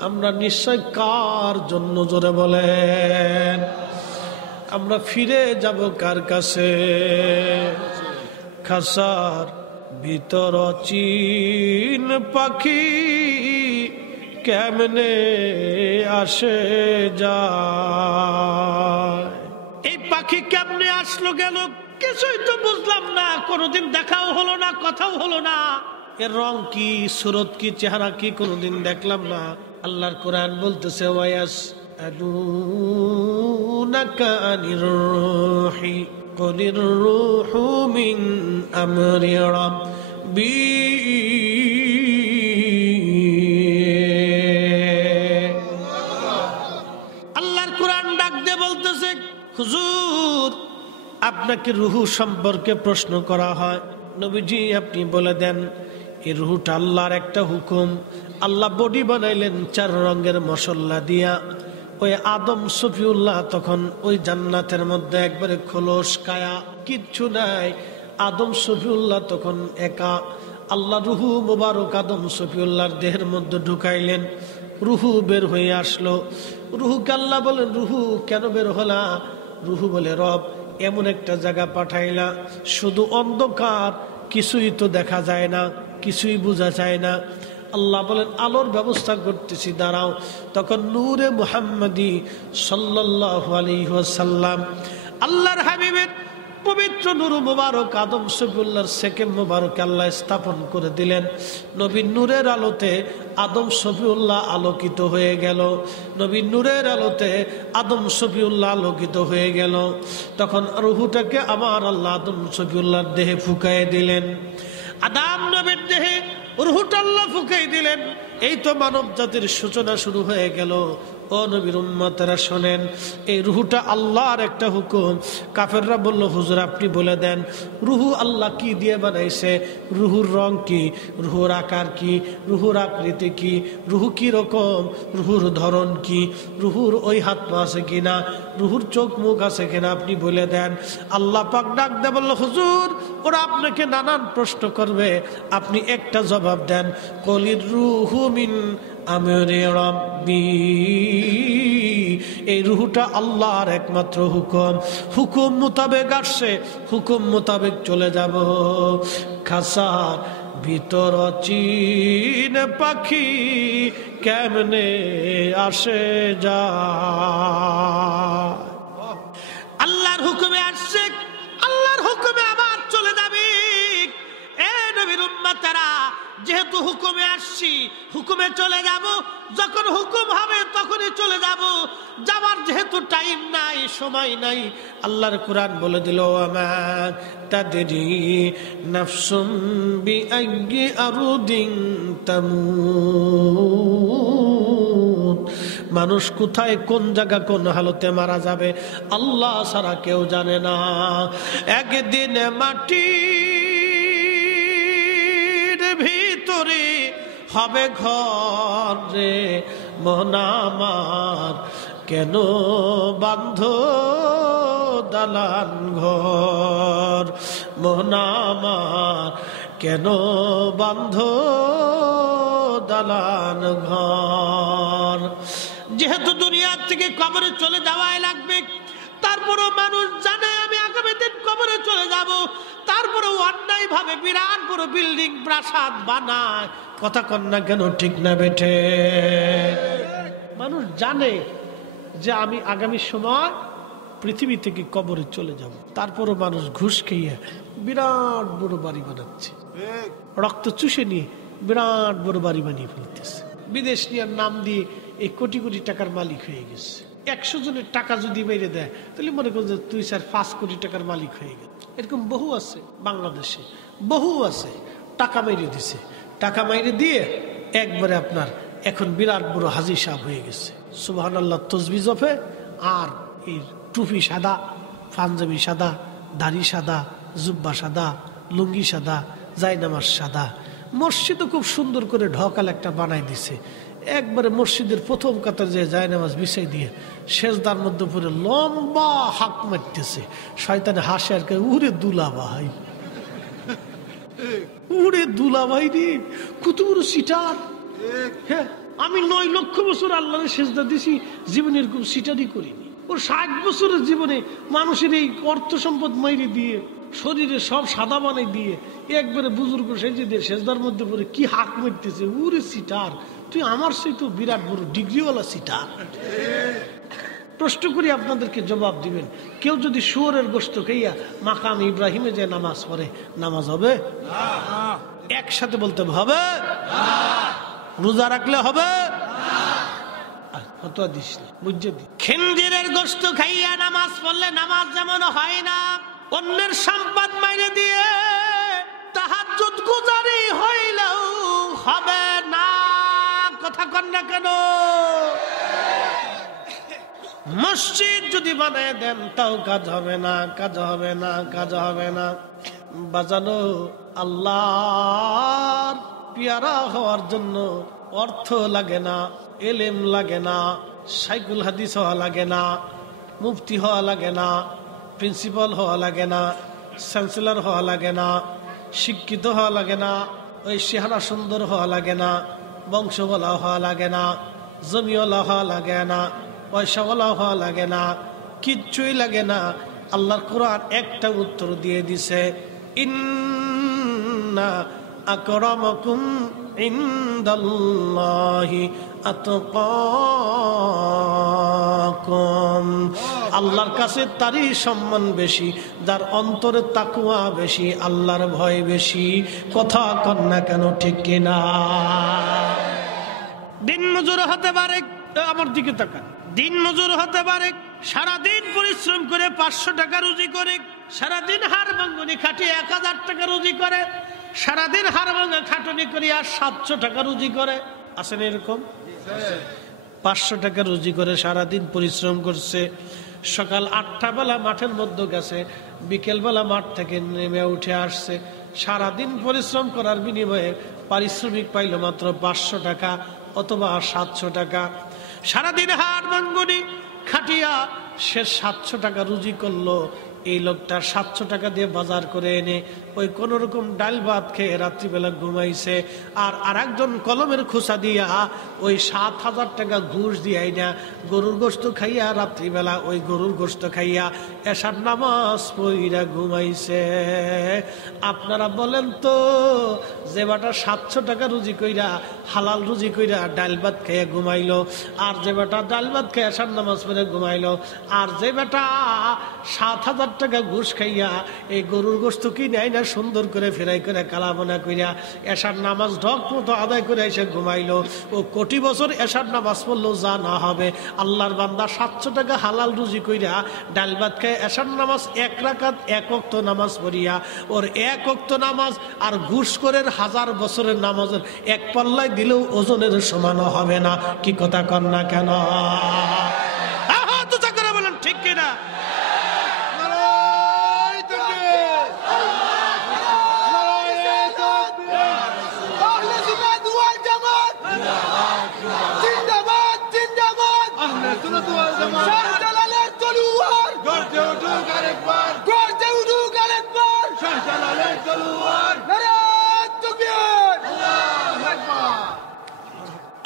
আমরা নিশ্চয় কার জন্য, জোরে বলেন, আমরা ফিরে যাব কার কাছে? খাসার ভিতর চিন পাখি কেমনে আসে যায়। এই পাখি কেমনে আসলো গেল কিছুই তো বুঝলাম না, কোনোদিন দেখাও হলো না, কথাও হলো না, এর রং কি, সুরত কি, চেহারা কি কোনোদিন দেখলাম না। আল্লাহর কোরআন বলতেছে, ওয়ায়াস আদুনাকা আনির রূহি কুলির রূহু মিন আমরি রাব্বি। আল্লাহর কোরআন ডাক দিয়ে বলতেছে, হুজুর আপনাকে রুহু সম্পর্কে প্রশ্ন করা হয়, নবীজি আপনি বলে দেন। এই রুহুটা আল্লাহর একটা হুকুম। আল্লাহ বডি বানাইলেন 4 রঙের মশলা দিয়া। ওই আদম সফিউল্লাহ তখন ওই জান্নাতের মধ্যে একবারে খোলস কায়া, কিচ্ছু নাই। আদম সফিউল্লাহ তখন একা। আল্লাহ রুহু মুবারক আদম সফিউল্লাহর দেহের মধ্যে ঢুকাইলেন। রুহু বের হয়ে আসলো। রুহুকে আল্লাহ বলেন, রুহু কেন বের হলা? রুহু বলে, রব এমন একটা জায়গা পাঠাইলা, শুধু অন্ধকার, কিছুই তো দেখা যায় না, কিছুই বোঝা যায় না। আল্লাহ বলেন, আলোর ব্যবস্থা করতেছি, দাঁড়াও। তখন নূরে মুহাম্মাদি সাল্লাল্লাহু আলাইহি ওয়াসাল্লাম, আল্লাহর হাবিবের পবিত্র নূর মুবারক আদম সফিউল্লাহর সেকেম মুবারক আল্লাহ স্থাপন করে দিলেন। নবীর নূরের আলোতে আদম সফিউল্লাহ আলোকিত হয়ে গেল। নবীর নূরের আলোতে আদম সফিউল্লাহ আলোকিত হয়ে গেল। তখন রুহুটাকে আমার আল্লাহ আদম সফিউল্লাহর দেহে ফুঁকায় দিলেন। আদম নবীর দেহে রুহুটা আল্লাহ ফুঁকাই দিলেন। এই তো মানব জাতির সূচনা শুরু হয়ে গেল। ও নবীর উম্মতেরা শোনেন, এই রুহুটা আল্লাহর একটা হুকুম। কাফেররা বলল, হুজুর আপনি বলে দেন রুহু আল্লাহ কি দিয়ে বানাইছে? রুহুর রং কি, রুহুর আকার কি, রুহুর আকৃতি কি, রুহু কি রকম, রুহুর ধরন কি, রুহুর ওই হাত পা আছে কিনা, রুহুর চোখ মুখ আছে কিনা, আপনি বলে দেন। আল্লাহ পাক ডাক দে বলল, হুজুর ওরা আপনাকে নানান প্রশ্ন করবে, আপনি একটা জবাব দেন, কলির রুহু মিন আমরি রাব্বি। এই রুহুটা আল্লাহর একমাত্র হুকুম, হুকুম মোতাবেক আসছে, হুকুম মোতাবেক চলে যাব। খাসার ভিতর চিন পাখি কেমনে আসে যায়। আল্লাহর হুকুমে আসছে, আল্লাহর হুকুমে আবার চলে যাবে। এ নবীর উম্মতেরা, যেহেতু হুকুমে আসছি, হুকুমে চলে যাব। যখন হুকুম হবে তখনই চলে যাব। যাবার যেহেতু টাইম নাই, সময় নাই, আল্লাহর কোরআন বলে দিল, আমা তাদরি নাফসুম বিআইয়ি আরদিন তামুত। মানুষ কোথায়, কোন জায়গা, কোন হালতে মারা যাবে আল্লাহ ছাড়া কেউ জানে না। একদিন মাটির ভিতরে হবে ঘর রে, মন আমার কেন বান্ধ দালান ঘর, মন আমার কেন বান্ধ দালান ঘর। যেহেতু দুনিয়ার থেকে কবরে চলে যাওয়াই লাগবে, তারপরও মানুষ জানে আমি আগামী দিন কবরে চলে যাব, তারপরেও অন্যায় ভাবে বিরাট বড় বিল্ডিং প্রাসাদ বানায়। কথা কন না কেন, ঠিক না বেঠে? মানুষ জানে যে আমি আগামী সময় পৃথিবী থেকে কবরে চলে যাব, তারপরও মানুষ ঘুষ খেয়ে বিরাট বড় বাড়ি বানাচ্ছে, রক্ত চুষে নিয়ে বিরাট বড় বাড়ি বানিয়ে ফেলতেছে। বিদেশ নিয়ে নাম দিয়ে এই কোটি কোটি টাকার মালিক হয়ে গেছে। 100 জনের টাকা যদি মেরে দেয় তাহলে মনে করো যে তুই স্যার 5 কোটি টাকার মালিক হয়ে গেল। এরকম বহু আছে বাংলাদেশে, বহু আছে, টাকা মাইরে দিছে, টাকা মাইরে দিয়ে একবারে আপনার এখন বিরাট বড় হাজী সাহেব হয়ে গেছে। সুবহানাল্লাহ তসবিহ জপে, আর এই টুপি সাদা, পাঞ্জাবি সাদা, দাড়ি সাদা, জুব্বা সাদা, লুঙ্গি সাদা, জায়নামাজ সাদা। মসজিদও খুব সুন্দর করে ঢকাল একটা বানাই দিছে। একবারে মসজিদের প্রথম কাতার যে জায়নামাজ বিছাই দিয়ে সেজদার মধ্যে পড়ে লম্বা হাঁক মারতেছে। শয়তানে হাসে আর কে, উরে দুলা ভাই, উরে দুলা ভাই রে, কত বড় সিটার। হ্যাঁ, আমি 9 লক্ষ বছর আল্লাহরে সেজদা দিছি, জীবনে এরকম সিটারই করিনি। ওর 60 বছরের জীবনে মানুষের এই অর্থ সম্পদ মাইরে দিয়ে, শরীরে সব সাদা বানাই দিয়ে, একবারে বুজুর্গ সেজে দিয়ে সেজদার মধ্যে পড়ে কি হাঁক মারতেছে, উরে সিটার, তুই আমার সেই তো বিরাট বড় ডিগ্রিওয়ালা সিটার। প্রশ্ন করি, আপনাদেরকে জবাব দিবেন। কেউ যদি শুয়োরের গোশত খাইয়া মাকাম ইব্রাহিমে যে নামাজ পড়ে, নামাজ হবে? একসাথে বলতে হবে। রোজা রাখলে হবে? খিনজিরের গোশত খাইয়া নামাজ পড়লে নামাজ যেমন হয় না, অন্যের সম্পদ মাইনে দিয়ে তাহাজ্জুদ গুজারি হইলেও হবে না। কথা কন না কেন? মসজিদ যদি বানায় দেন তাও কাজ হবে না, কাজ হবে না, কাজ হবে না। বাজানো আল্লাহর পিয়ারা হওয়ার জন্য অর্থ লাগে না, এলেম লাগে না, শাইখুল হাদিস হওয়া লাগে না, মুফতি হওয়া লাগে না, প্রিন্সিপাল হওয়া লাগে না, চ্যান্সেলর হওয়া লাগে না, শিক্ষিত হওয়া লাগে না, ওই চেহারা সুন্দর হওয়া লাগে না, বংশওয়ালা হওয়া লাগে না, জমিওয়ালা হওয়া লাগে না, পয়সাওয়ালা হওয়া লাগে না, কিচ্ছুই লাগে না। আল্লাহর কোরআন একটা উত্তর দিয়ে দিছে, ইন্না আকরামাকুম ইনদাল্লাহি আতকাকুম। আল্লাহর কাছে তারই সম্মান বেশি যার অন্তরে তাকওয়া বেশি, আল্লাহর ভয় বেশি। কথা কন না কেন, ঠিক কিনা? দিন মজুর হতে পারে, আমার দিকে তাকান, দিন মজুর হতে পারে, সারাদিন পরিশ্রম করে 500 টাকা রুজি করে, সারাদিন হাড় ভাঙনি খাটিয়ে 1000 টাকা রুজি করে, সারাদিন হাড় ভাঙা খাটুনি করিয়া 700 টাকা রুজি করে। আছেন এরকম? 500 টাকা রুজি করে সারাদিন পরিশ্রম করছে, সকাল 8টা বেলা মাঠের মধ্যে গেছে, বিকেল বেলা মাঠ থেকে নেমে উঠে আসছে। সারাদিন পরিশ্রম করার বিনিময়ে পারিশ্রমিক পাইল মাত্র 500 টাকা অথবা 700 টাকা। সারাদিন হাড় ভাঙনি খাটিয়া সে 700 টাকা রুজি করলো। এই লোকটা 700 টাকা দিয়ে বাজার করে এনে ওই কোন রকম ডাল ভাত খেয়ে রাত্রিবেলা ঘুমাইছে, আর আরেকজন কলমের খোসা দিয়া ওই 7000 টাকা ঘুষ দিয়াই না গরুর গোশত খাইয়া রাত্রিবেলা ওই গরুর গোশত খাইয়া এশার নামাজ পড়িয়া ঘুমাইছে। আপনারা বলেন তো, যে বেটা 700 টাকা রুজি কইরা হালাল রুজি কইরা ডাল ভাত খাইয়া ঘুমাইলো, আর যে বেটা ডাল ভাত খাইয়া এশার নামাজ পড়ে ঘুমাইলো, আর যে বেটা 7000 টাকা ঘুষ খাইয়া এই গরুর গোশত কি নেয় না সুন্দর করে ফেরাই করে কালাবোনা কইরা এশার নামাজ ঢক মতো আদায় করে এসে ঘুমাইলো, ও কোটি বছর এশার নামাজ পড়লেও যা না হবে। আল্লাহর বান্দা 700 টাকা হালাল রুজি কইরা ডাল ভাত খায় এশার নামাজ 1 রাকাত 1 ওয়াক্ত নামাজ পড়িয়া ওর 1 ওয়াক্ত নামাজ আর ঘুষ করে 1000 বছরের নামাজের এক পাল্লায় দিলেও ওজনের সমান হবে না। কি কথা কন না কেন? বলেন ঠিক কিনা?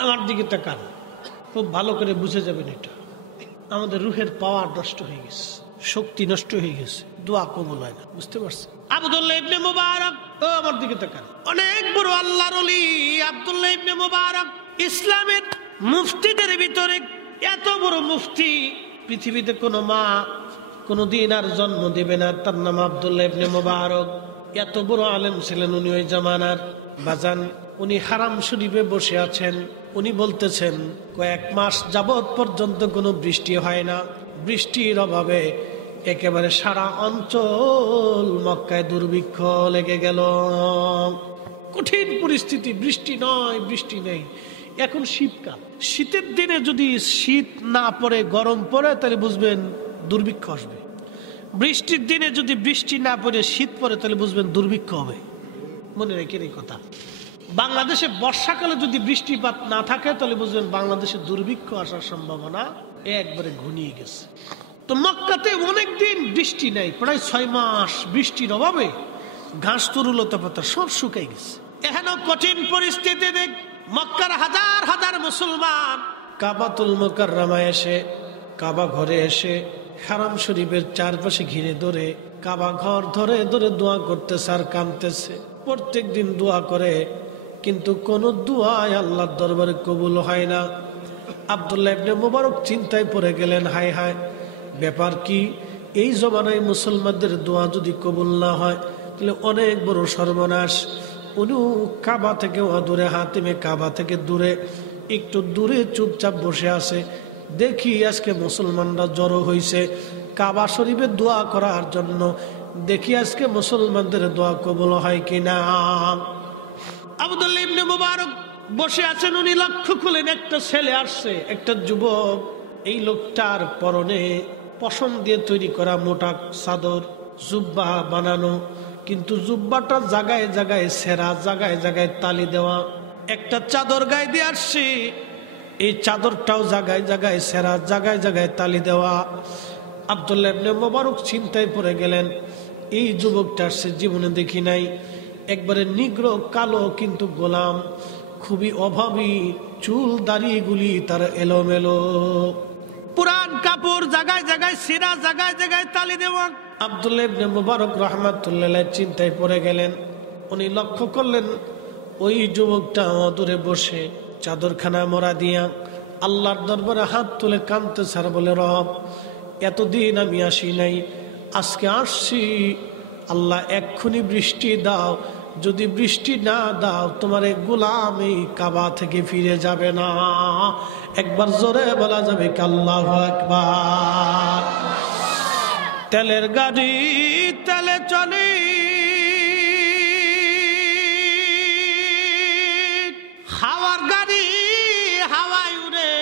আমার দিকে তাকান, খুব ভালো করে বুঝে যাবেন। এটা আমাদের রুহের পাওয়ার নষ্ট হয়ে গেছে, শক্তি নষ্ট হয়ে গেছে, দোয়া কবুল হয় না। বুঝতে পারছেন? আব্দুল্লাহ ইবনে মুবারক, ও আমার দিকে তাকান, অনেক বড় আল্লাহর ওলি আব্দুল্লাহ ইবনে মুবারক, ইসলামের মুফতিদের ভিতরে এত বড় মুফতি পৃথিবীতে কোনো মা কোনোদিন আর জন্ম দেবে না। তার নাম আব্দুল্লাহ ইবনে মুবারক। এত বড় আলেম ছিলেন উনি ওই জামানার। বাজান, উনি হারাম শরীফে বসে আছেন, উনি বলতেছেন কয়েক মাস যাবৎ পর্যন্ত কোনো বৃষ্টি হয় না, বৃষ্টির অভাবে একেবারে সারা অঞ্চল মক্কায় দুর্ভিক্ষ লেগে গেল। কঠিন পরিস্থিতি, বৃষ্টি নয়, বৃষ্টি নেই। এখন শীতকাল, শীতের দিনে যদি শীত না পড়ে গরম পড়ে তাহলে বুঝবেন দুর্ভিক্ষ আসবে। বৃষ্টির দিনে যদি বৃষ্টি না পড়ে শীত পড়ে তাহলে বুঝবেন দুর্ভিক্ষ হবে। মনে রেখেন এই কথা। বাংলাদেশে বর্ষাকালে যদি বৃষ্টিপাত না থাকে তাহলে বুঝবেন বাংলাদেশে দুর্ভিক্ষ আসার সম্ভাবনা একবারে ঘনিয়ে গেছে। তো মক্কাতে অনেকদিন বৃষ্টি নেই, প্রায় 6 মাস বৃষ্টির অভাবে ঘাস তরুলতা পাতা সব শুকাই গেছে। এহেন কঠিন পরিস্থিতি দেখ মক্কার হাজার হাজার মুসলমান কাবাতুল মুকাররমায় এসে, কাবা ঘরে এসে হারাম শরীফের চারপাশে ঘিরে ধরে কাবা ঘর ধরে ধরে দোয়া করতেছে আর কাঁদতেছে। প্রত্যেক দিন দোয়া করে, কিন্তু কোন দোয়াই আল্লাহর দরবারে কবুল হয় না। আব্দুল্লাহ ইবনে মুবারক চিন্তায় পড়ে গেলেন, হায় হায়, ব্যাপার কি? এই জমানায় মুসলমানদের দোয়া যদি কবুল না হয় তাহলে অনেক বড় সর্বনাশ। উনিও কাবা থেকে দূরে, হাতিমে কাবা থেকে দূরে, একটু দূরে চুপচাপ বসে আছে। দেখি আজকে মুসলমানরা জড়ো হয়েছে কাবা শরীফে দোয়া করার জন্য, দেখি আজকে মুসলমানদের দোয়া কবুল হয় কিনা। আব্দুল্লাহ ইবনে মুবারক বসে আছেন, উনি লক্ষ্য করলেন একটা ছেলে আসছে, একটা যুবক। এই লোকটার পরনে পশম দিয়ে তৈরি করা মোটা চাদর, জুব্বা বানানো, কিন্তু জুব্বাটা জায়গায় জায়গায় ছেঁড়া, জায়গায় জায়গায় তালি দেওয়া। একটা চাদর গায়ে দিয়ে আসছে, এই চাদরটাও জায়গায় জায়গায় ছেঁড়া, জায়গায় জায়গায় তালি দেওয়া। আব্দুল্লাহ ইবনে মুবারক চিন্তায় পড়ে গেলেন, এই যুবকটা সে জীবনে দেখি নাই, একবারে নিগ্র কালো কিন্তু গোলাম, খুবই অভাবী, চুল দাড়িগুলি তার এলোমেলো, পুরান কাপড় জায়গায় জায়গায় ছেঁড়া, জায়গায় জায়গায় তালি দেওয়া। আব্দুল্লাহ ইবনে মুবারক রাহমাতুল্লাহ আলাইহি চিন্তায় পড়ে গেলেন। উনি লক্ষ্য করলেন ওই যুবকটা দূরে বসে চাদরখানা মোড়া দিয়া আল্লাহর দরবারে হাত তুলে কাঁদতে ছাড় বলে, রব, এতদিন আমি আসি নাই, আজকে আসছি, আল্লাহ এক্ষুনি বৃষ্টি দাও, যদি বৃষ্টি না দাও তোমার এই গোলাম এই কাবা থেকে ফিরে যাবে না। একবার জোরে বলা যাবে কি আল্লাহু আকবার। তেলের গাড়ি তেলে চলে, হাওয়ার গাড়ি হাওয়ায় উড়ে,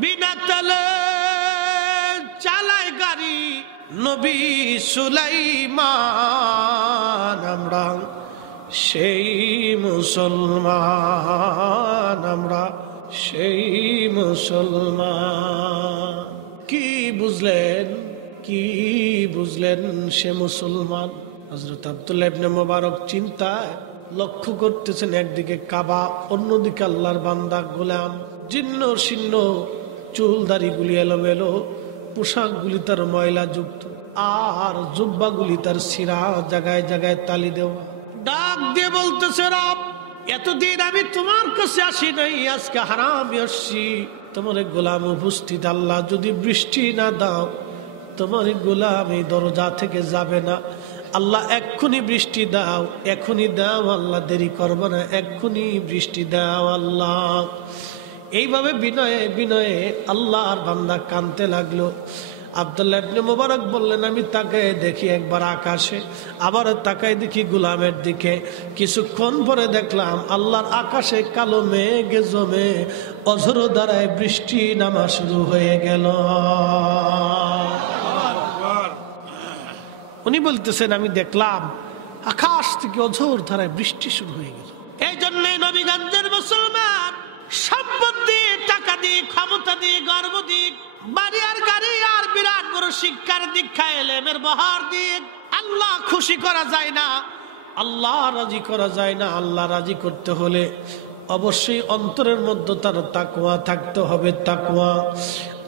বিনা তেলে চালায় গাড়ি নবী সুলাইমান। আমরা সেই মুসলমান, আমরা সেই মুসলমান। কি বুঝলেন, কি বুঝলেন সে মুসলমান? হযরত আব্দুল্লাহ ইবনে মুবারক চিন্তায় লক্ষ্য করতেছেন, একদিকে কাবা, অন্যদিকে আল্লাহর বান্দা গোলাম, জীর্ণ শীর্ণ, চুল দাড়িগুলি এলোমেলো, পোশাকগুলি তার ময়লা যুক্ত, আর জুব্বাগুলি তার ছিঁড়া, জায়গায় জায়গায় তালি দেওয়া। ডাক দিয়ে বলতেছে, রব, এতদিন আমি তোমার কাছে আসি নাই, আজকে হারামে আসছি, তোমার গোলাম উপস্থিত, আল্লাহ যদি বৃষ্টি না দাও তোমার গোলাম এই দরজা থেকে যাবে না। আল্লাহ এক্ষুনি বৃষ্টি দাও, এখনই দাও, আল্লাহ দেরি করবো না, এক্ষুনি বৃষ্টি দাও আল্লাহ। এইভাবে বিনয়ে বিনয়ে আল্লাহর বান্দা কাঁদতে লাগলো। আব্দুল্লাহ ইবনে মুবারক বললেন, আমি তাকায় দেখি একবার আকাশে, আবার তাকায় দেখি গোলামের দিকে। কিছুক্ষণ পরে দেখলাম আল্লাহর আকাশে কালো মেঘ জমে অঝোর দ্বারায় বৃষ্টি নামা শুরু হয়ে গেল। উনি বলতেছেন, আমি দেখলাম আকাশ থেকে অঝোর ধারায় বৃষ্টি শুরু হয়ে গেল। এই জন্যই নবীগঞ্জের মুসলমান সম্পদ দিয়ে, টাকা দিয়ে, ক্ষমতা দিয়ে, গর্ব দিয়ে, বাড়ি আর গাড়ি আর বিরাট বড় শিক্ষার দীক্ষা এলেমের বহার দিয়ে আল্লাহ খুশি করা যায় না, আল্লাহ রাজি করা যায় না। আল্লাহ রাজি করতে হলে অবশ্যই অন্তরের মধ্যে তার তাকওয়া থাকতে হবে। তাকওয়া,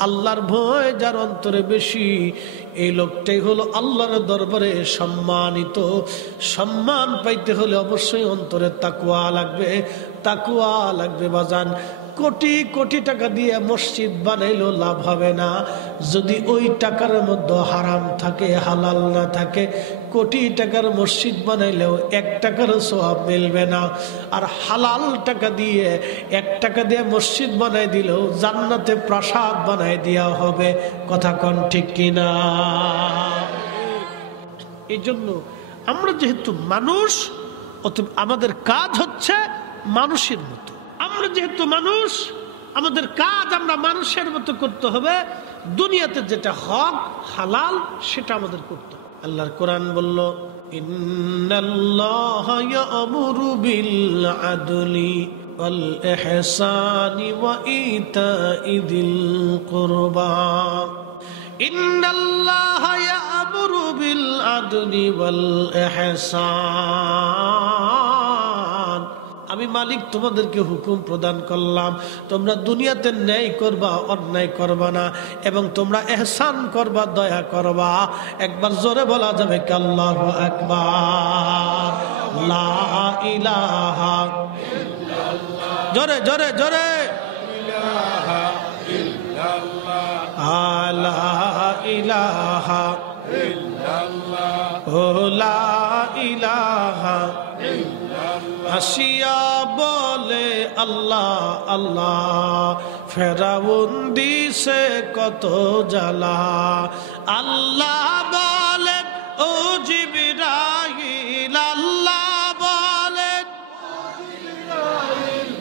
আল্লাহর ভয় যার অন্তরে বেশি, এই লোকটাই হলো আল্লাহর দরবারে সম্মানিত। সম্মান পাইতে হলে অবশ্যই অন্তরে তাকওয়া লাগবে, তাকওয়া লাগবে বাজান। কোটি কোটি টাকা দিয়ে মসজিদ বানাইলেও লাভ হবে না যদি ওই টাকার মধ্যে হারাম থাকে, হালাল না থাকে। কোটি টাকার মসজিদ বানাইলেও 1 টাকার সওয়াব মিলবে না। আর হালাল টাকা দিয়ে 1 টাকা দিয়ে মসজিদ বানাই দিলেও জান্নাতে প্রাসাদ বানাই দেওয়া হবে। কথা কোন ঠিক কিনা? এই জন্য আমরা যেহেতু মানুষ, অতএব আমাদের কাজ হচ্ছে মানুষের মতো। আমরা যেহেতু মানুষ, আমাদের কাজ আমরা মানুষের মতো করতে হবে। দুনিয়াতে যেটা হক হালাল সেটা আমাদের করতে হবে। আল্লাহর কোরআন বলল, ইন্নাল্লাহা ইয়া'মুরু বিল আদলি ওয়াল ইহসানি ওয়া ইতা'i যিল কুরবা। ইন্নাল্লাহা ইয়া'মুরু বিল আদলি ওয়াল ইহসান। আমি মালিক তোমাদেরকে হুকুম প্রদান করলাম, তোমরা দুনিয়াতে ন্যায় করবা, অন্যায় করবা না, এবং তোমরা ইহসান করবা, দয়া করবা। একবার জোরে বলা যাবে কি আল্লাহু আকবার, লা ইলাহা ইল্লাল্লাহ। জোরে জোরে জোরে, লা ইলাহা ইল্লাল্লাহ, লা ইলাহা ইল্লাল্লাহ। হাসিয়া বলে আল্লাহ আল্লাহ, ফেরাউন দিছে কত জ্বালা। আল্লাহ বলেন ও জিবরাইল, আল্লাহ বলেন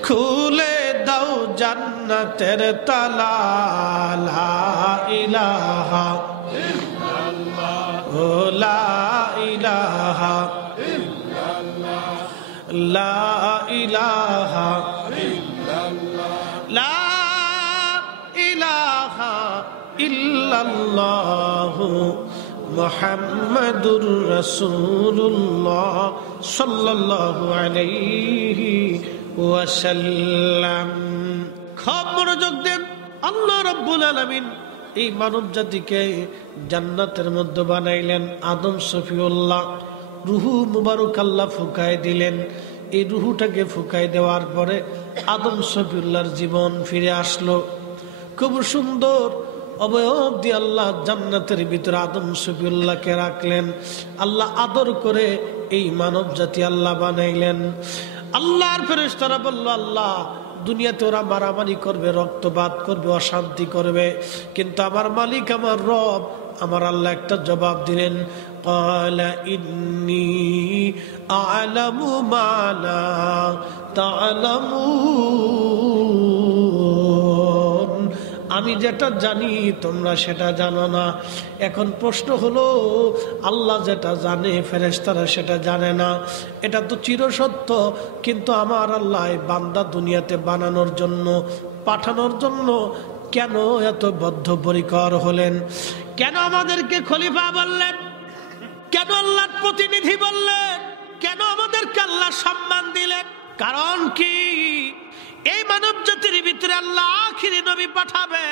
খুলে দাও জান্নাতের তালা। লা ইলাহা ইল্লাল্লাহ, লা ইলাহা ইল্লাল্লাহ, লা ইলাহা ইল্লাল্লাহ, লা ইলাহা ইল্লাল্লাহ মুহাম্মাদুর রাসূলুল্লাহ সাল্লাল্লাহু আলাইহি ওয়াসাল্লাম। খুব মনোযোগ দেন। আল্লাহ রাব্বুল আলামিন এই মানব জাতিকে জান্নাতের মধ্যে বানাইলেন। আদম শফিউল্লাহ রুহু মুবারক আল্লাহ ফুকায় দিলেন। এই রুহুটাকে ফুকায় দেওয়ার পরে আদম শফিউল্লাহর জীবন ফিরে আসলো। খুব সুন্দর অবয়ব দিয়ে আল্লাহ জান্নাতের ভিতরে আদম শফিউল্লাহকে রাখলেন। আল্লাহ আদর করে এই মানব জাতি আল্লাহ বানাইলেন। আল্লাহর ফেরেশতারা বলল, আল্লাহ দুনিয়াতে ওরা মারামারি করবে, রক্তপাত করবে, অশান্তি করবে, কিন্তু আমার মালিক আমার রব আমার আল্লাহ একটা জবাব দিলেন, ক্বালা ইন্নী আ'লামু মা লা তা'লামুন। আমি যেটা জানি তোমরা সেটা জানো না। এখন প্রশ্ন হলো, আল্লাহ যেটা জানে ফেরেশতারা সেটা জানে না, এটা তো চিরসত্য। কিন্তু আমার আল্লাহ বান্দা দুনিয়াতে বানানোর জন্য, পাঠানোর জন্য কেন এত বদ্ধপরিকর হলেন? কেন আমাদেরকে খলিফা বললেন? কেন আল্লাহর প্রতিনিধি বললেন? কেন আমাদেরকে আল্লাহ সম্মান দিলেন? কারণ কি? এই মানব জাতির ভিতরে আল্লাহ আখিরি নবী পাঠাবে।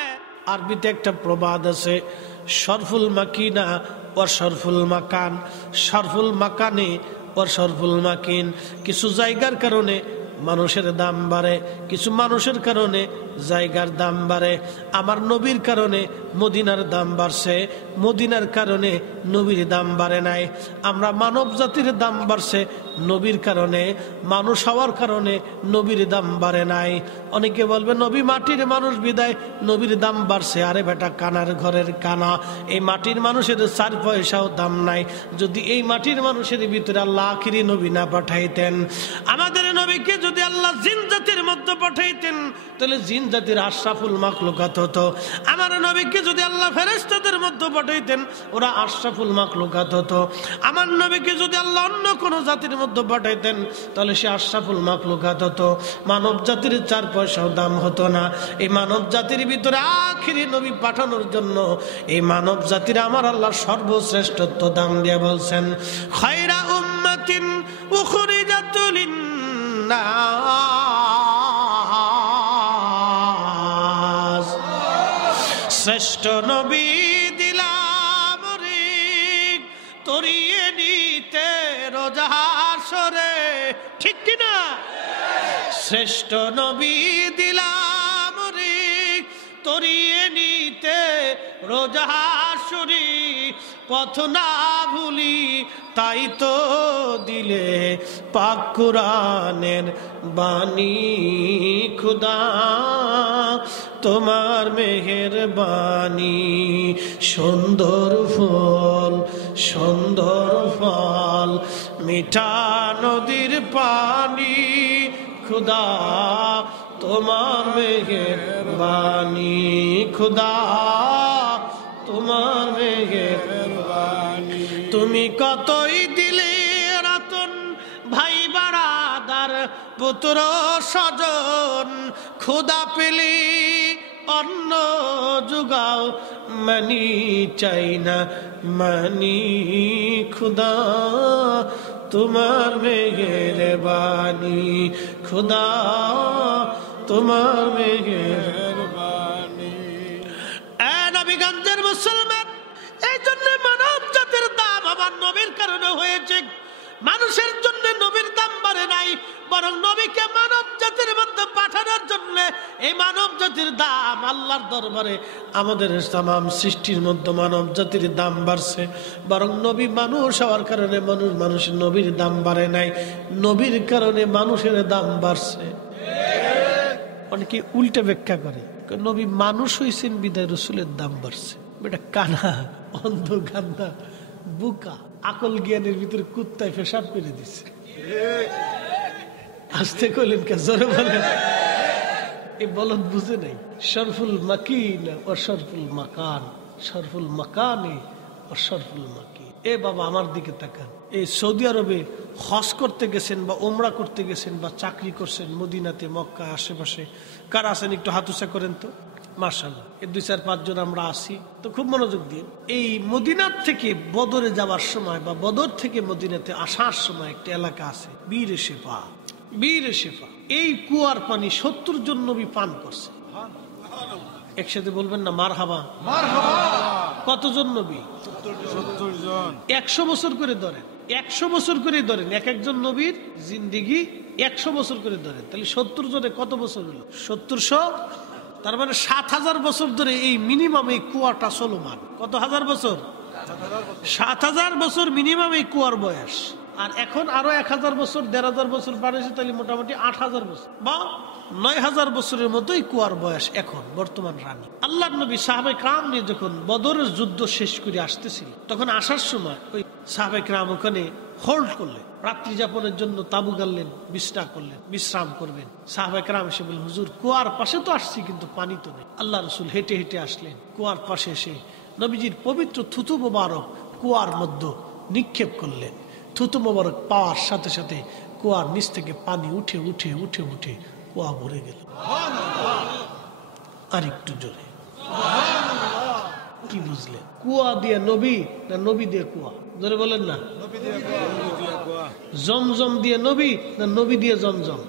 আরবিতে একটা প্রবাদ আছে, শরফুল মাকিনা ও শরফুল মাকান, শরফুল মাকানে ও শরফুল মাকিন। কিছু জায়গার কারণে মানুষের দাম বাড়ে, কিছু মানুষের কারণে জায়গার দাম বাড়ে। আমার নবীর কারণে মদিনার দাম বাড়ছে, মদিনার কারণে নবীর দাম বাড়ে নাই। আমরা মানব জাতির দাম বাড়ছে নবীর কারণে, মানুষ হওয়ার কারণে নবীর দাম বাড়ে নাই। অনেকে বলবে নবী মাটির মানুষ বিদায় নবীর দাম বাড়ছে। আরে বেটা, কানার ঘরের কানা, এই মাটির মানুষের 4 পয়সাও দাম নাই। যদি এই মাটির মানুষের ভিতরে আল্লাহ আখিরি নবী না পাঠাইতেন, আমাদের নবীকে যদি আল্লাহ জিন জাতির মধ্যে পাঠাইতেন, তাহলে জিন জাতির আশরাফুল মাখলুকাত হতো। আমার নবীকে যদি আল্লাহ ফেরেশতাদের মধ্যে পাঠাইতেন, ওরা আশরাফুল মাখলুকাত হতো। আমার নবীকে যদি আল্লাহ অন্য কোন জাতির মধ্যে পাঠাইতেন, তাহলে সে আশরাফুল মাখলুকাত হতো। মানব জাতির 4 পয়সাও দাম হতো না। এই মানব জাতির ভিতরে আখিরি নবী পাঠানোর জন্য এই মানব জাতির আমার আল্লাহ সর্বশ্রেষ্ঠত্ব দাম দিয়ে বলছেন, খায়রা উম্মাতিন উখরিজাত লিন-নাস। শ্রেষ্ঠ নবী দিলাম রিক তরিয়ে নিতে রোজার সরে, ঠিক কিনা? শ্রেষ্ঠ নবী দিলাম রিক তরিয়ে নিতে রোজার সরি, পথ না ভুলি, তাই তো দিলে পাক কুরআনের বাণী খুদা তোমার মেহেরবানি। সুন্দর ফুল সুন্দর ফল মিঠা নদীর পানি খুদা তোমার মেহেরবানি, খুদা তোমার মেহেরবানি। তুমি কতই দিলে রতন ভাই বারাদার পুত্র স্বজন, খুদা পেলি অন্ন জুগাও মানি চাই না মানি খুদা তোমার মেহেরবানি, খুদা তোমার মেহেরবানি। নবীগঞ্জের মুসলমান, এই জন্য মানব জাতির দাম আমার নবীর কারণে হয়েছে। মানুষের জন্য নবীর দাম বাড়ে নাই, বরং নবীকে মানব জাতির মধ্যে পাঠানোর জন্য এই মানব জাতির দাম আল্লাহর দরবারে আমাদের তামাম সৃষ্টির মধ্যে মানব জাতির দাম বাড়ছে। বরং নবী মানুষ হওয়ার কারণে মানুষের নবীর দাম বাড়ে নাই, নবীর কারণে মানুষের দাম বাড়ছে। অনেকে উল্টে ব্যাখ্যা করে, নবী মানুষ হয়েছেন বিদায় রসুলের দাম বাড়ছে। এটা কানা, অন্ধ, গান্দা, বুকা, আকল জ্ঞানের ভিতরে কুত্তায় পেশাব করে দিচ্ছে। আসতে কইলেন কে? জোরে বলেন। এই বলদ বুঝে নাই। শরফুল মাকিন ও শরফুল মাকান, শরফুল মাকানে ও শরফুল মাকিন। এ বাবা আমার দিকে তাকান। এই সৌদি আরবে হজ করতে গেছেন বা ওমরা করতে গেছেন বা চাকরি করছেন মদিনাতে, মক্কা আশেপাশে, কারা আছেন একটু হাত উঁচা করেন তো? মাশাআল্লাহ, এই 2-4-5 জন আমরা আসি তো, খুব মনোযোগ দিন। এই মদিনার থেকে বদরে যাওয়ার সময় বা বদর থেকে মদিনাতে আসার সময় একটা এলাকা আছে বীর শেফা, বীর শেফা। এই কুয়ার পানি 70 জন নবী পান করছে। একসাথে বলবেন না মারহাবা? কতজন নবী? 70 জন। 100 বছর করে ধরেন, 100 বছর করে ধরেন, এক একজন নবীর জিন্দিগি 100 বছর করে ধরেন, তাহলে 70 জনে কত বছর হলো? 7000। তার মানে 7000 বছর ধরে এই মিনিমাম এই কুয়াটা চলমান। কত হাজার বছর? 7000 বছর মিনিমাম এই কুয়ার বয়স। আর এখন আরো 1000 বছর, 1500 বছর বাড়েছে, তাহলে মোটামুটি 8000 বছর বা 9000 বছরের মতোই কুয়ার বয়স এখন বর্তমান রানী। আল্লাহর নবী সাহাবায়ে কেরাম নিয়ে যখন বদরের যুদ্ধ শেষ করে আসতেছিল, তখন আসার সময় ওই সাহাবায়ে কেরাম ওখানে হোল্ড করলেন, রাত্রি যাপনের জন্য তাবু গাড়লেন, বিশ্রাম করবেন। সাহাবায়ে কেরাম এসে বললেন, হুজুর কুয়ার পাশে তো আসছি কিন্তু পানি তো নেই। আল্লাহ রাসূল হেঁটে হেঁটে আসলেন, কুয়ার পাশে এসে নবীজির পবিত্র থুতু মোবারক কুয়ার মধ্যে নিক্ষেপ করলেন। থুতু মোবারক পাওয়ার সাথে সাথে কুয়ার নিচ থেকে পানি উঠে উঠে উঠে উঠে কুয়া ভরে গেল। আর একটু জোরে। কি বুঝলেন? কুয়া দিয়ে নবী না নবী দিয়ে কুয়া? জোরে বলেন না। জমজম দিয়ে নবী না নবী দিয়ে জমজম?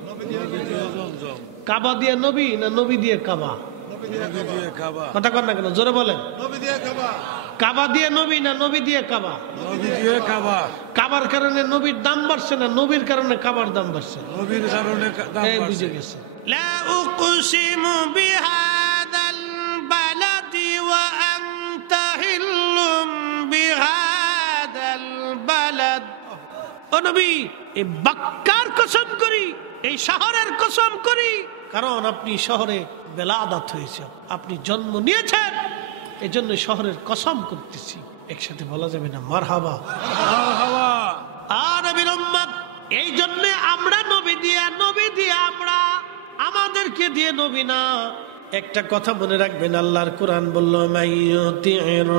কাবা দিয়ে নবী না নবী দিয়ে কাবা? কথা কর না কেন? জোরে বলেন। কাবা দিয়ে নবী না নবী দিয়ে কাবা? কাবার কারণে নবীর দাম বাড়ছে না নবীর কারণে কাবার দাম বাড়ছে? নবীর কারণে দাম বাড়ছে। বুঝে গেছে। লা উকসিমু বিহাদাল বালাদি ওয়া আনতা হিল্লুম বিহাদাল বালাদ। ও নবী, এই মক্কার কসম করি, এই শহরের কসম করি, কারণ আপনি শহরে বেলাদাত হয়েছে, আপনি জন্ম নিয়েছেন, এজন্য শহরের কসম করতেছি। একসাথে বলা যাবে না মারহাবা? আর নবীর উম্মত, এই জন্য আমরা নবী দিয়ে আমরা, আমাদেরকে দিয়ে নবী না। একটা কথা মনে রাখবেন, আল্লাহর কোরআন বলল, মাইয়ুতির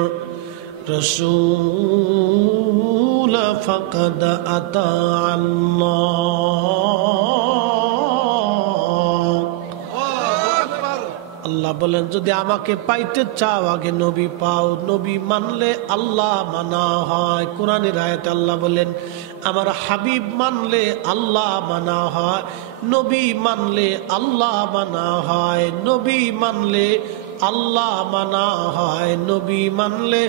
রাসূল ফাকাদ আতা আল্লাহ বলেন, যদি আমাকে পাইতে চাও আগে নবী পাও। নবী মানলে আল্লাহ মানা হয়। কোরআনের আয়াতে আল্লাহ বলেন, আমার হাবিব মানলে আল্লাহ মানা হয়। নবী মানলে আল্লাহ মানা হয়। নবী মানলে আল্লাহ মানা হয়। নবী মানলে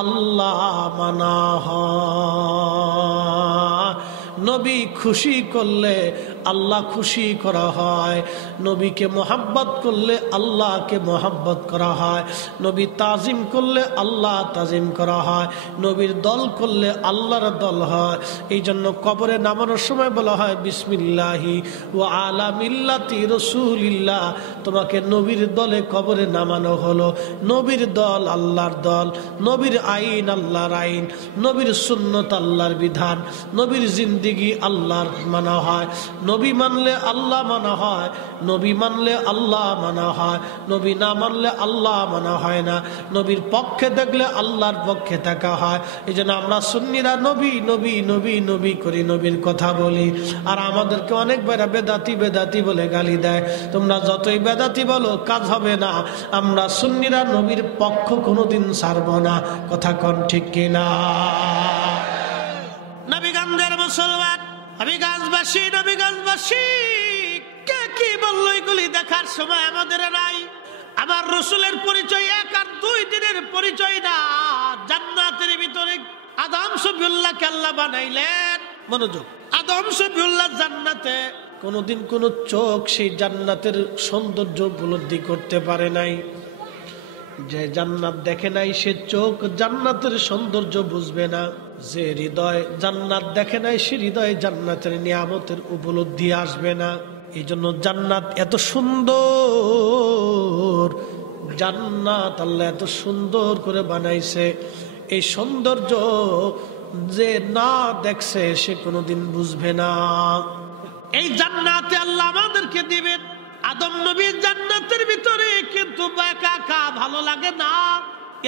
আল্লাহ মানা হয়। নবী খুশি করলে আল্লাহ খুশি করা হয়, নবীকে মোহাব্বত করলে আল্লাহকে মোহাব্বত করা হয়, নবী তাজিম করলে আল্লাহ তাজিম করা হয়, নবীর দল করলে আল্লাহর দল হয়। এই জন্য কবরে নামানোর সময় বলা হয় বিসমিল্লাহি ওয়া আলা মিল্লাতি রাসূলিল্লাহ। তোমাকে নবীর দলে কবরে নামানো হলো। নবীর দল আল্লাহর দল, নবীর আইন আল্লাহর আইন, নবীর সুন্নত আল্লাহর বিধান, নবীর জিন্দিগি আল্লাহর মানা হয়। নবী মানলে আল্লাহ মানা হয়, নবী মানলে আল্লাহ মানা হয়, নবী না মানলে আল্লাহ মানা হয় না। নবীর পক্ষে দেখলে আল্লাহর পক্ষে থাকা হয়। এই জন্য আমরা সুন্নিরা নবী নবী নবী নবী করি, নবীর কথা বলি। আর আমাদেরকে অনেক বেড়া বেদাতি বেদাতি বলে গালি দেয়। তোমরা যতই বেদাতি বলো কাজ হবে না। আমরা সুন্নিরা নবীর পক্ষ কোনোদিন ছাড়ব না। কথা কন ঠিক কিনা? নবীগঞ্জের মুসলমান, নবীগঞ্জবাসী, নবীগঞ্জবাসী কে কি বললো এগুলি দেখার সময় আমাদের নাই। আমার রসুলের পরিচয় 1 আর 2 দিনের পরিচয় না। জান্নাতের ভিতরে আদম শফিউল্লাহকে আল্লাহ বানাইলেন। মনোযোগ, আদম শফিউল্লাহ জান্নাতে কোনোদিন কোন চোখ সেই জান্নাতের সৌন্দর্য উপলব্ধি করতে পারে নাই। যে জান্নাত দেখে নাই সে চোখ জান্নাতের সৌন্দর্য বুঝবে না। যে হৃদয় জান্নাত দেখে নাই সে হৃদয়ে জান্নাতের নিয়ামতের উপলব্ধি আসবে না। এই জন্য জান্নাত এত সুন্দর, জান্নাত আল্লাহ এত সুন্দর করে বানাইছে। এই সৌন্দর্য যে না দেখছে সে কোনোদিন বুঝবে না। এই জান্নাতে আল্লাহ আমাদেরকে দিবেন। আদম নবীর জান্নাতের ভিতরে কিন্তু একা একা ভালো লাগে না।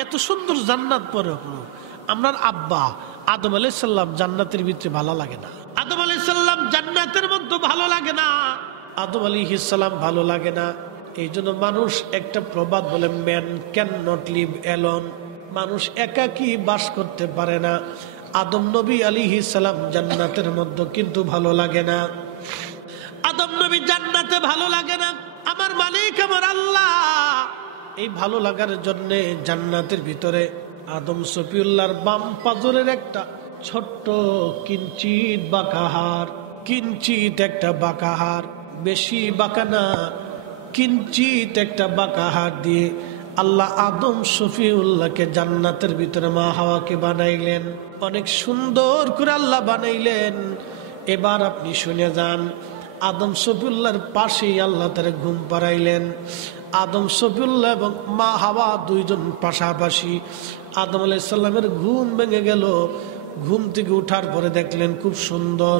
এত সুন্দর জান্নাত পরে আমার আব্বা আদম আলাইহিস সালাম জান্নাতের ভিতরে ভালো লাগে না। আদম আলাইহিস সালাম জান্নাতের মধ্যে ভালো লাগে না। আদম আলাইহিস সালাম ভালো লাগে না। এই জন্য মানুষ একটা প্রবাদ বলে, man can not live alone. মানুষ একাকী বাস করতে পারে না। আদম নবী আলাইহিস সালাম জান্নাতের মধ্যে কিন্তু ভালো লাগে না। আদম নবী জান্নাতে ভালো লাগে না। আমার মালিক আমার আল্লাহ এই ভালো লাগার জন্য জান্নাতের ভিতরে আদম শফিউল্লাহর বাম পাজরের একটা ছোট্ট কিঞ্চিত বাঁকাহার, কিঞ্চিত একটা বাঁকাহার, বেশি বাঁকা না, কিঞ্চিত একটা বাঁকাহার দিয়ে আল্লাহ আদম শফিউল্লাহকে জান্নাতের ভিতরে মা হাওয়াকে বানাইলেন। অনেক সুন্দর করে আল্লাহ বানাইলেন। এবার আপনি শুনে যান, আদম শফিউল্লাহর পাশেই আল্লাহ তারে ঘুম পাড়াইলেন। আদম শফিউল্লাহ এবং মা হাওয়া দুইজন পাশাপাশি। আদম আলাইহিস সালামের ঘুম ভেঙে গেল। ঘুম থেকে উঠার পরে দেখলেন খুব সুন্দর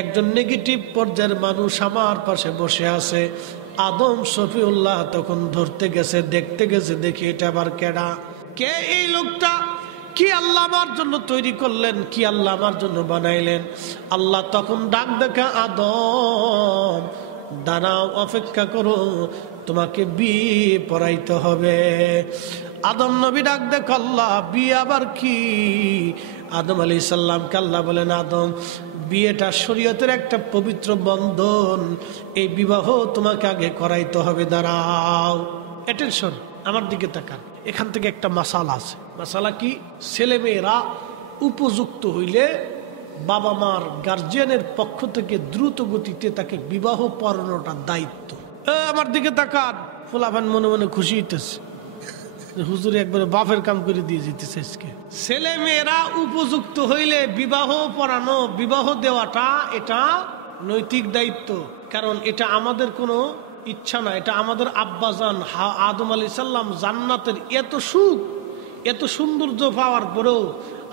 একজন নেগেটিভ পর্যায়ের মানুষ আমার পাশে বসে আছে। আদম শফিউল্লাহ তখন ধরতে গেছে, দেখতে গেছে, দেখি এটা আবার কেডা, কে এই লোকটা, কি আল্লাহ আমার জন্য তৈরি করলেন, কি আল্লাহ আমার জন্য বানাইলেন। আল্লাহ তখন ডাক দেখা, আদম দাঁড়াও, অপেক্ষা করো, তোমাকে বিয়ে পড়াইতে হবে। আদম নবী ডাক দেখো, আল্লাহ বিয়ে আবার কি? আদম আলাইহিস সালামকে আল্লাহ বলেন, আদম বিয়েটা শরীয়তের একটা পবিত্র বন্ধন, এই বিবাহ তোমাকে আগে করাইতে হবে। দাঁড়াও, অ্যাটেনশন, আমার দিকে তাকান। এখান থেকে একটা মাসালা আছে। মাসালা কি? ছেলে মেয়েরা উপযুক্ত হইলে বাবা মার গার্জিয়ানের পক্ষ থেকে দ্রুত গতিতে তাকে বিবাহ পড়ানোটা দায়িত্ব। আমার দিকে তাকান। ফুলাফান মনে মনে খুশি হইতেছে, হুজুর একবারে বাপের কাম করে দিয়ে যেতেছে আজকে। ছেলে মেয়েরা উপযুক্ত হইলে বিবাহ পড়ানো, বিবাহ দেওয়াটা এটা নৈতিক দায়িত্ব। কারণ এটা আমাদের কোনো ইচ্ছা না, এটা আমাদের আব্বাজান আদম আলাইহিস সালাম জান্নাতের এত সুখ, এত সৌন্দর্য পাওয়ার পরেও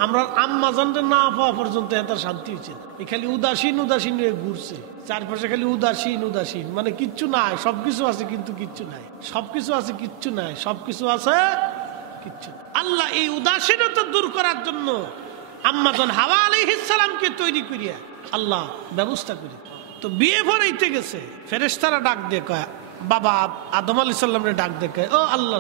আমরা আম্মা জানতে না পাওয়া পর্যন্ত এত শান্তি হয়েছে। খালি উদাসীন উদাসীন হয়ে ঘুরছে চারপাশে, খালি উদাসীন উদাসীন, মানে কিচ্ছু নাই, সবকিছু আছে কিন্তু কিচ্ছু নাই, সবকিছু আছে কিচ্ছু নাই, সবকিছু আছে কিচ্ছু। আল্লাহ এই উদাসীনতা দূর করার জন্য আম্মাজান হাওয়া আলাইহিস সালামকে তৈরি করিয়া আল্লাহ ব্যবস্থা করে। তো বিয়ে ভরাইতে গেছে, ফেরেশতারা ডাক দিয়ে কয়, বাবা আদম আলাইহিস সালামের ডাক দিয়ে কয়, ও আল্লাহ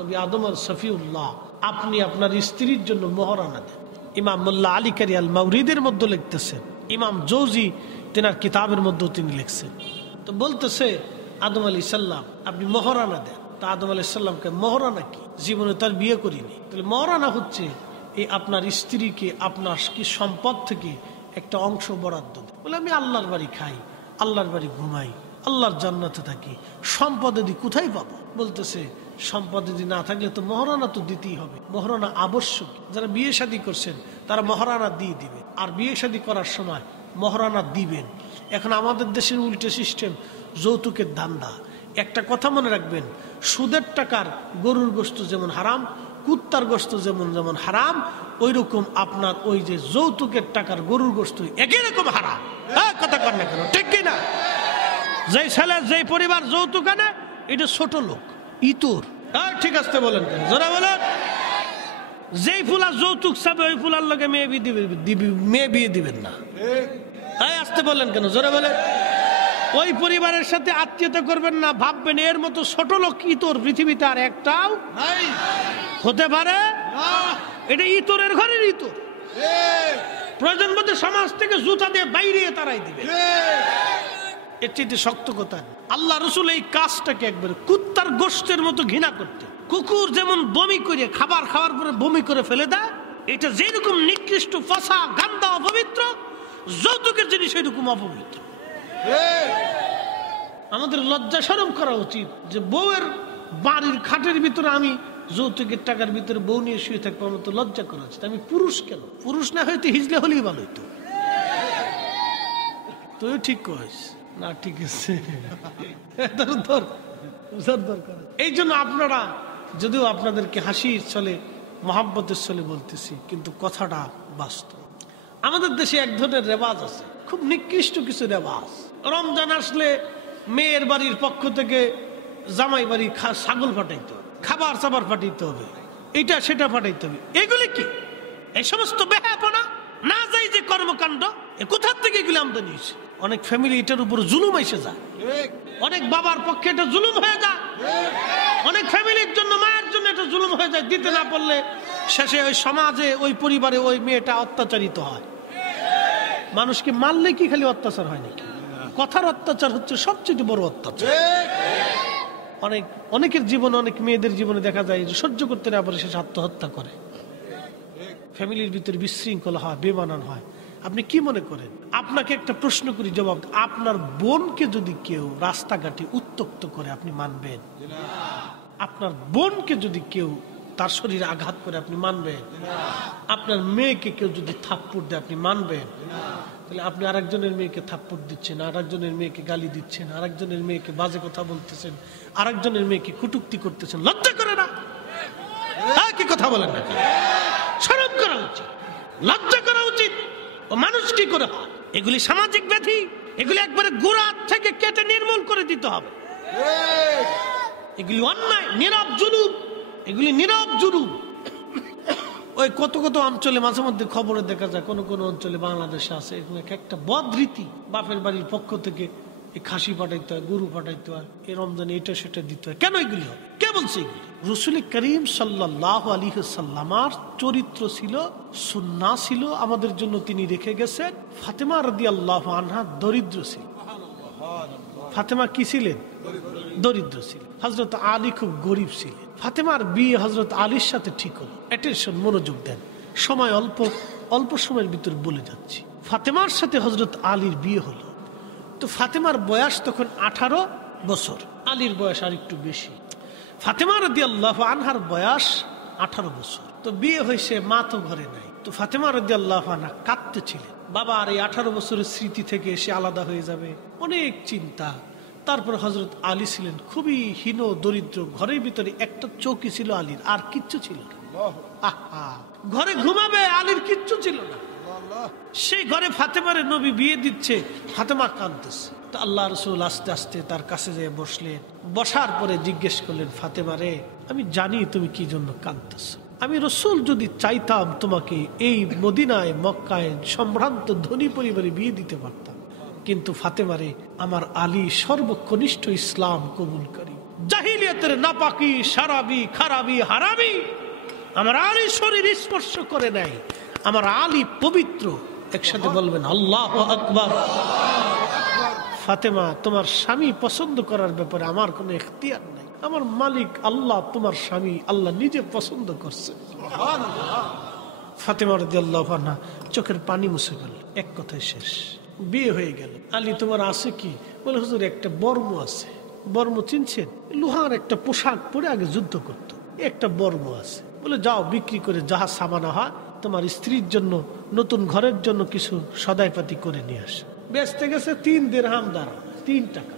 নবী আদম আর শফিউল্লাহ, আপনি আপনার স্ত্রীর জন্য মোহরানা দেন। ইমাম মোল্লা আলী কারি আল মাওরিদের মধ্যে লিখতেছেন, ইমাম জৌজি তেনার কিতাবের মধ্যেও তিনি লিখছেন। তো বলতেছে আদম আলাইহিস সালাম আপনি মোহরানা দেন। তা আদম আলাইহিস সালামকে মোহরানা কি? জীবনে তার বিয়ে করিনি। তাহলে মোহরানা হচ্ছে এই আপনার স্ত্রীকে আপনার কি সম্পদ থেকে একটা অংশ বরাদ্দ দেয়। বলে আমি আল্লাহর বাড়ি খাই, আল্লাহর বাড়ি ঘুমাই, আল্লাহর জান্নাতে থাকি, সম্পদাদি কোথায় পাবো? বলতেছে সম্পদাদি না থাকলে তো মহারানা তো দিতেই হবে, মহারানা আবশ্যক। যারা বিয়ে শাদী করছেন তারা মহারানা দিয়ে দিবে, আর বিয়ে শাদী করার সময় মহারানা দিবেন। এখন আমাদের দেশের উল্টো সিস্টেম, যৌতুকের ধান্দা। একটা কথা মনে রাখবেন, সুদের টাকার গরুর গোশত যেমন হারাম, কুত্তার গোশত যেমন যেমন হারাম, ওই রকম আপনার ওই যে যৌতুকের টাকার গরুর গোশত একই রকম হারাম। কথা কর না কেন, ঠিক কিনা? যেই ছেলে যেই পরিবার যৌতুক আনে এটা ছোট লোক, ইতর। ঠিক আছে বলেন কেন, যারা বলেন যেই ফুলা যৌতুক চাবে ওই ফুলার লোকে মেয়ে বিয়ে দিবেন না। আসতে বলেন কেন, জোরে বলেন। ওই পরিবারের সাথে আত্মীয়তা করবেন না, ভাববেন এর মতো ছোট লোক ইতর পৃথিবীতে আর একটাও হতে পারে। এটা ইতরের ঘরের ইতর, প্রয়োজন বোধে সমাজ থেকে জুতা দিয়ে বাইরে তারাই দিবে। এর চেয়ে শক্ত কথা। আল্লাহ রসুল এই কাজটাকে একবারে কুত্তার গোশতের মতো ঘৃণা করতে। কুকুর যেমন বমি করে খাবার খাওয়ার পরে বমি করে ফেলে দেয়, এটা যেরকম নিকৃষ্ট, ফসা, গান্দা, অপবিত্র, যৌতুকের জিনিস এরকম অপবিত্র। আমাদের লজ্জা শরম করা উচিত যে বউয়ের বাড়ির খাটের ভিতরে আমি যৌতুকের টাকার ভিতরে বউ নিয়ে শুয়ে থাকবো, আমার তো লজ্জা করা উচিত। আমি পুরুষ কেন? পুরুষ না হয়তো হিজলে হলেই ভালো হইতো। তুই ঠিক কইস না, ঠিক আছে। এই জন্য আপনারা, যদিও আপনাদেরকে হাসির ছলে মহাব্বতের ছলে বলতেছি, কিন্তু কথাটা বাস্তব। আমাদের দেশে এক ধরনের রেওয়াজ আছে, খুব নিকৃষ্ট কিছু রেওয়াজ। রমজান আসলে মেয়ের বাড়ির পক্ষ থেকে জামাই বাড়ি ছাগল ফাটাইতে হবে, খাবার চাবার ফাটাইতে হবে, এটা সেটা ফাটাইতে হবে। এগুলি কি? এই সমস্ত বেহাপনা, না যাই যে কর্মকাণ্ড, কোথার থেকে এগুলি আমদানি হয়েছে? অনেক ফ্যামিলি এটার উপর জুলুম এসে যায়, অনেক বাবার পক্ষে এটা জুলুম হয়ে যায়, অনেক ফ্যামিলির জন্য, মায়ের জন্য এটা জুলুম হয়ে যায়। দিতে না পারলে শেষে ওই সমাজে, ওই পরিবারে ওই মেয়েটা অত্যাচারিত হয়। মানুষকে মারলে কি খালি অত্যাচার হয় নাকি? কথার অত্যাচার হচ্ছে সবচেয়ে বড় অত্যাচার। অনেকের জীবনে, অনেক মেয়েদের জীবনে দেখা যায় যে সহ্য করতে না পারে সে আত্মহত্যা করে। ফ্যামিলির ভিতরে বিশৃঙ্খলা হয়, বেমানান হয়। আপনি কি মনে করেন? আপনাকে একটা প্রশ্ন করি, জবাব। আপনার বোনকে যদি কেউ রাস্তাঘাটে উত্তক্ত করে আপনি মানবেন? আপনার বোনকে যদি কেউ তার শরীরে আঘাত করে আপনি মানবেন? আপনার মেয়েকে কেউ যদি থাপ্পড় দেয় আপনি মানবেন? তাহলে আপনি আরেকজনের মেয়েকে থাপ্পড় দিচ্ছেন, আরেকজনের মেয়েকে গালি দিচ্ছেন, আরেকজনের মেয়েকে বাজে কথা বলতেছেন, আরেকজনের মেয়েকে কটূক্তি করতেছেন। লজ্জা করে না? কি কথা বলেন না? শরম করা উচিত, লজ্জা করা উচিত। ও মানুষ কি করে হয়? এগুলি সামাজিক ব্যাধি, এগুলি একবারে গোড়া থেকে কেটে নির্মূল করে দিতে হবে। এগুলি অন্যায়, নীরব জুলুম, এগুলি নীরব জুলুম। ওই কত কত অঞ্চলে মাঝে মধ্যে খবরে দেখা যায়, কোন কোন অঞ্চলে বাংলাদেশে আছে একটা বদ রীতি, বাপের বাড়ির পক্ষ থেকে খাসি পাঠাইতে হয়, গরু পাঠাইতে হয়, এই রমজানে এটা সেটা দিতে হয়। কেন এগুলি হয়? কে বলছে এগুলি? রাসূল করিম সাল্লাল্লাহু আলাইহি ওয়াসাল্লামের চরিত্র ছিল, সুন্নাহ ছিল, আমাদের জন্য তিনি রেখে গেছেন। ফাতেমা রাদিয়াল্লাহু আনহা দরিদ্র ছিল। ফাতেমা কি ছিলেন? দরিদ্র ছিলেন। হযরত আলী খুব গরিব ছিলেন। ফাতেমার বিয়ে হযরত আলীর সাথে ঠিক হলো। অ্যাটেনশন, মনোযোগ দেন, সময় অল্প সময়ের ভিতর বলে যাচ্ছি। ফাতেমার সাথে হযরত আলীর বিয়ে হলো। তো ফাতেমার বয়স তখন 18 বছর, আলীর বয়স আর একটু বেশি। ফাতেমা রাদিয়াল্লাহু আনহার বয়স 18 বছর। তো বিয়ে হয়েছে, মা তো ঘরে নাই। তো ফাতেমা রাদিয়াল্লাহু আনহা কাঁদতেছিলেন, বাবা আর এই 18 বছরের স্মৃতি থেকে এসে আলাদা হয়ে যাবে, অনেক চিন্তা। তারপর হযরত আলী ছিলেন খুবই হীন দরিদ্র, ঘরের ভিতরে একটা চৌকি ছিল আলীর, আর কিচ্ছু ছিল না। ঘরে ঘুমাবে, আলীর কিচ্ছু ছিল না। সেই ঘরে ফাতেমারে নবী বিয়ে দিচ্ছে, ফাতেমা কাঁদতেছে। তো আল্লাহ রাসূল আস্তে আস্তে তার কাছে যেয়ে বসলেন। বসার পরে জিজ্ঞেস করলেন, ফাতেমা রে, আমি জানি তুমি কি জন্য কাঁদতেছো। আমি রাসূল যদি চাইতাম তোমাকে এই মদিনায়, মক্কায় সম্ভ্রান্ত ধনী পরিবারে বিয়ে দিতে পারতাম, কিন্তু ফাতেমা রে, আমার আলী সর্বকনিষ্ঠ ইসলাম কবুলকারী, জাহিলিয়াতের নাপাকি, শারাবি, খারাবি, হারামি আমার আলী শরীর স্পর্শ করে নাই। আমার আলী পবিত্র। একসাথে বলবেন আল্লাহু আকবার। ফাতেমা, তোমার স্বামী পছন্দ করার ব্যাপারে আমার কোনো এখতিয়ার নাই, আমার মালিক আল্লাহ, তোমার স্বামী আল্লাহ নিজে পছন্দ করছে। ফাতেমা রাদিয়াল্লাহু আনহা চোখের পানি মুছে গেল, এক কথায় শেষ, বিয়ে হয়ে গেল। আলী তোমার আছে কি? বলে হুজুর একটা বর্ম আছে। বর্ম চিনছেন? লোহার একটা পোশাক পরে আগে যুদ্ধ করত, একটা বর্ম আছে। বলে যাও বিক্রি করে যাহা সামানা হয় তোমার স্ত্রীর জন্য, নতুন ঘরের জন্য কিছু সদাইপাতি করে নিয়ে আস। বেচতে গেছে 3 দিরহাম দ্বারা, 3 টাকা।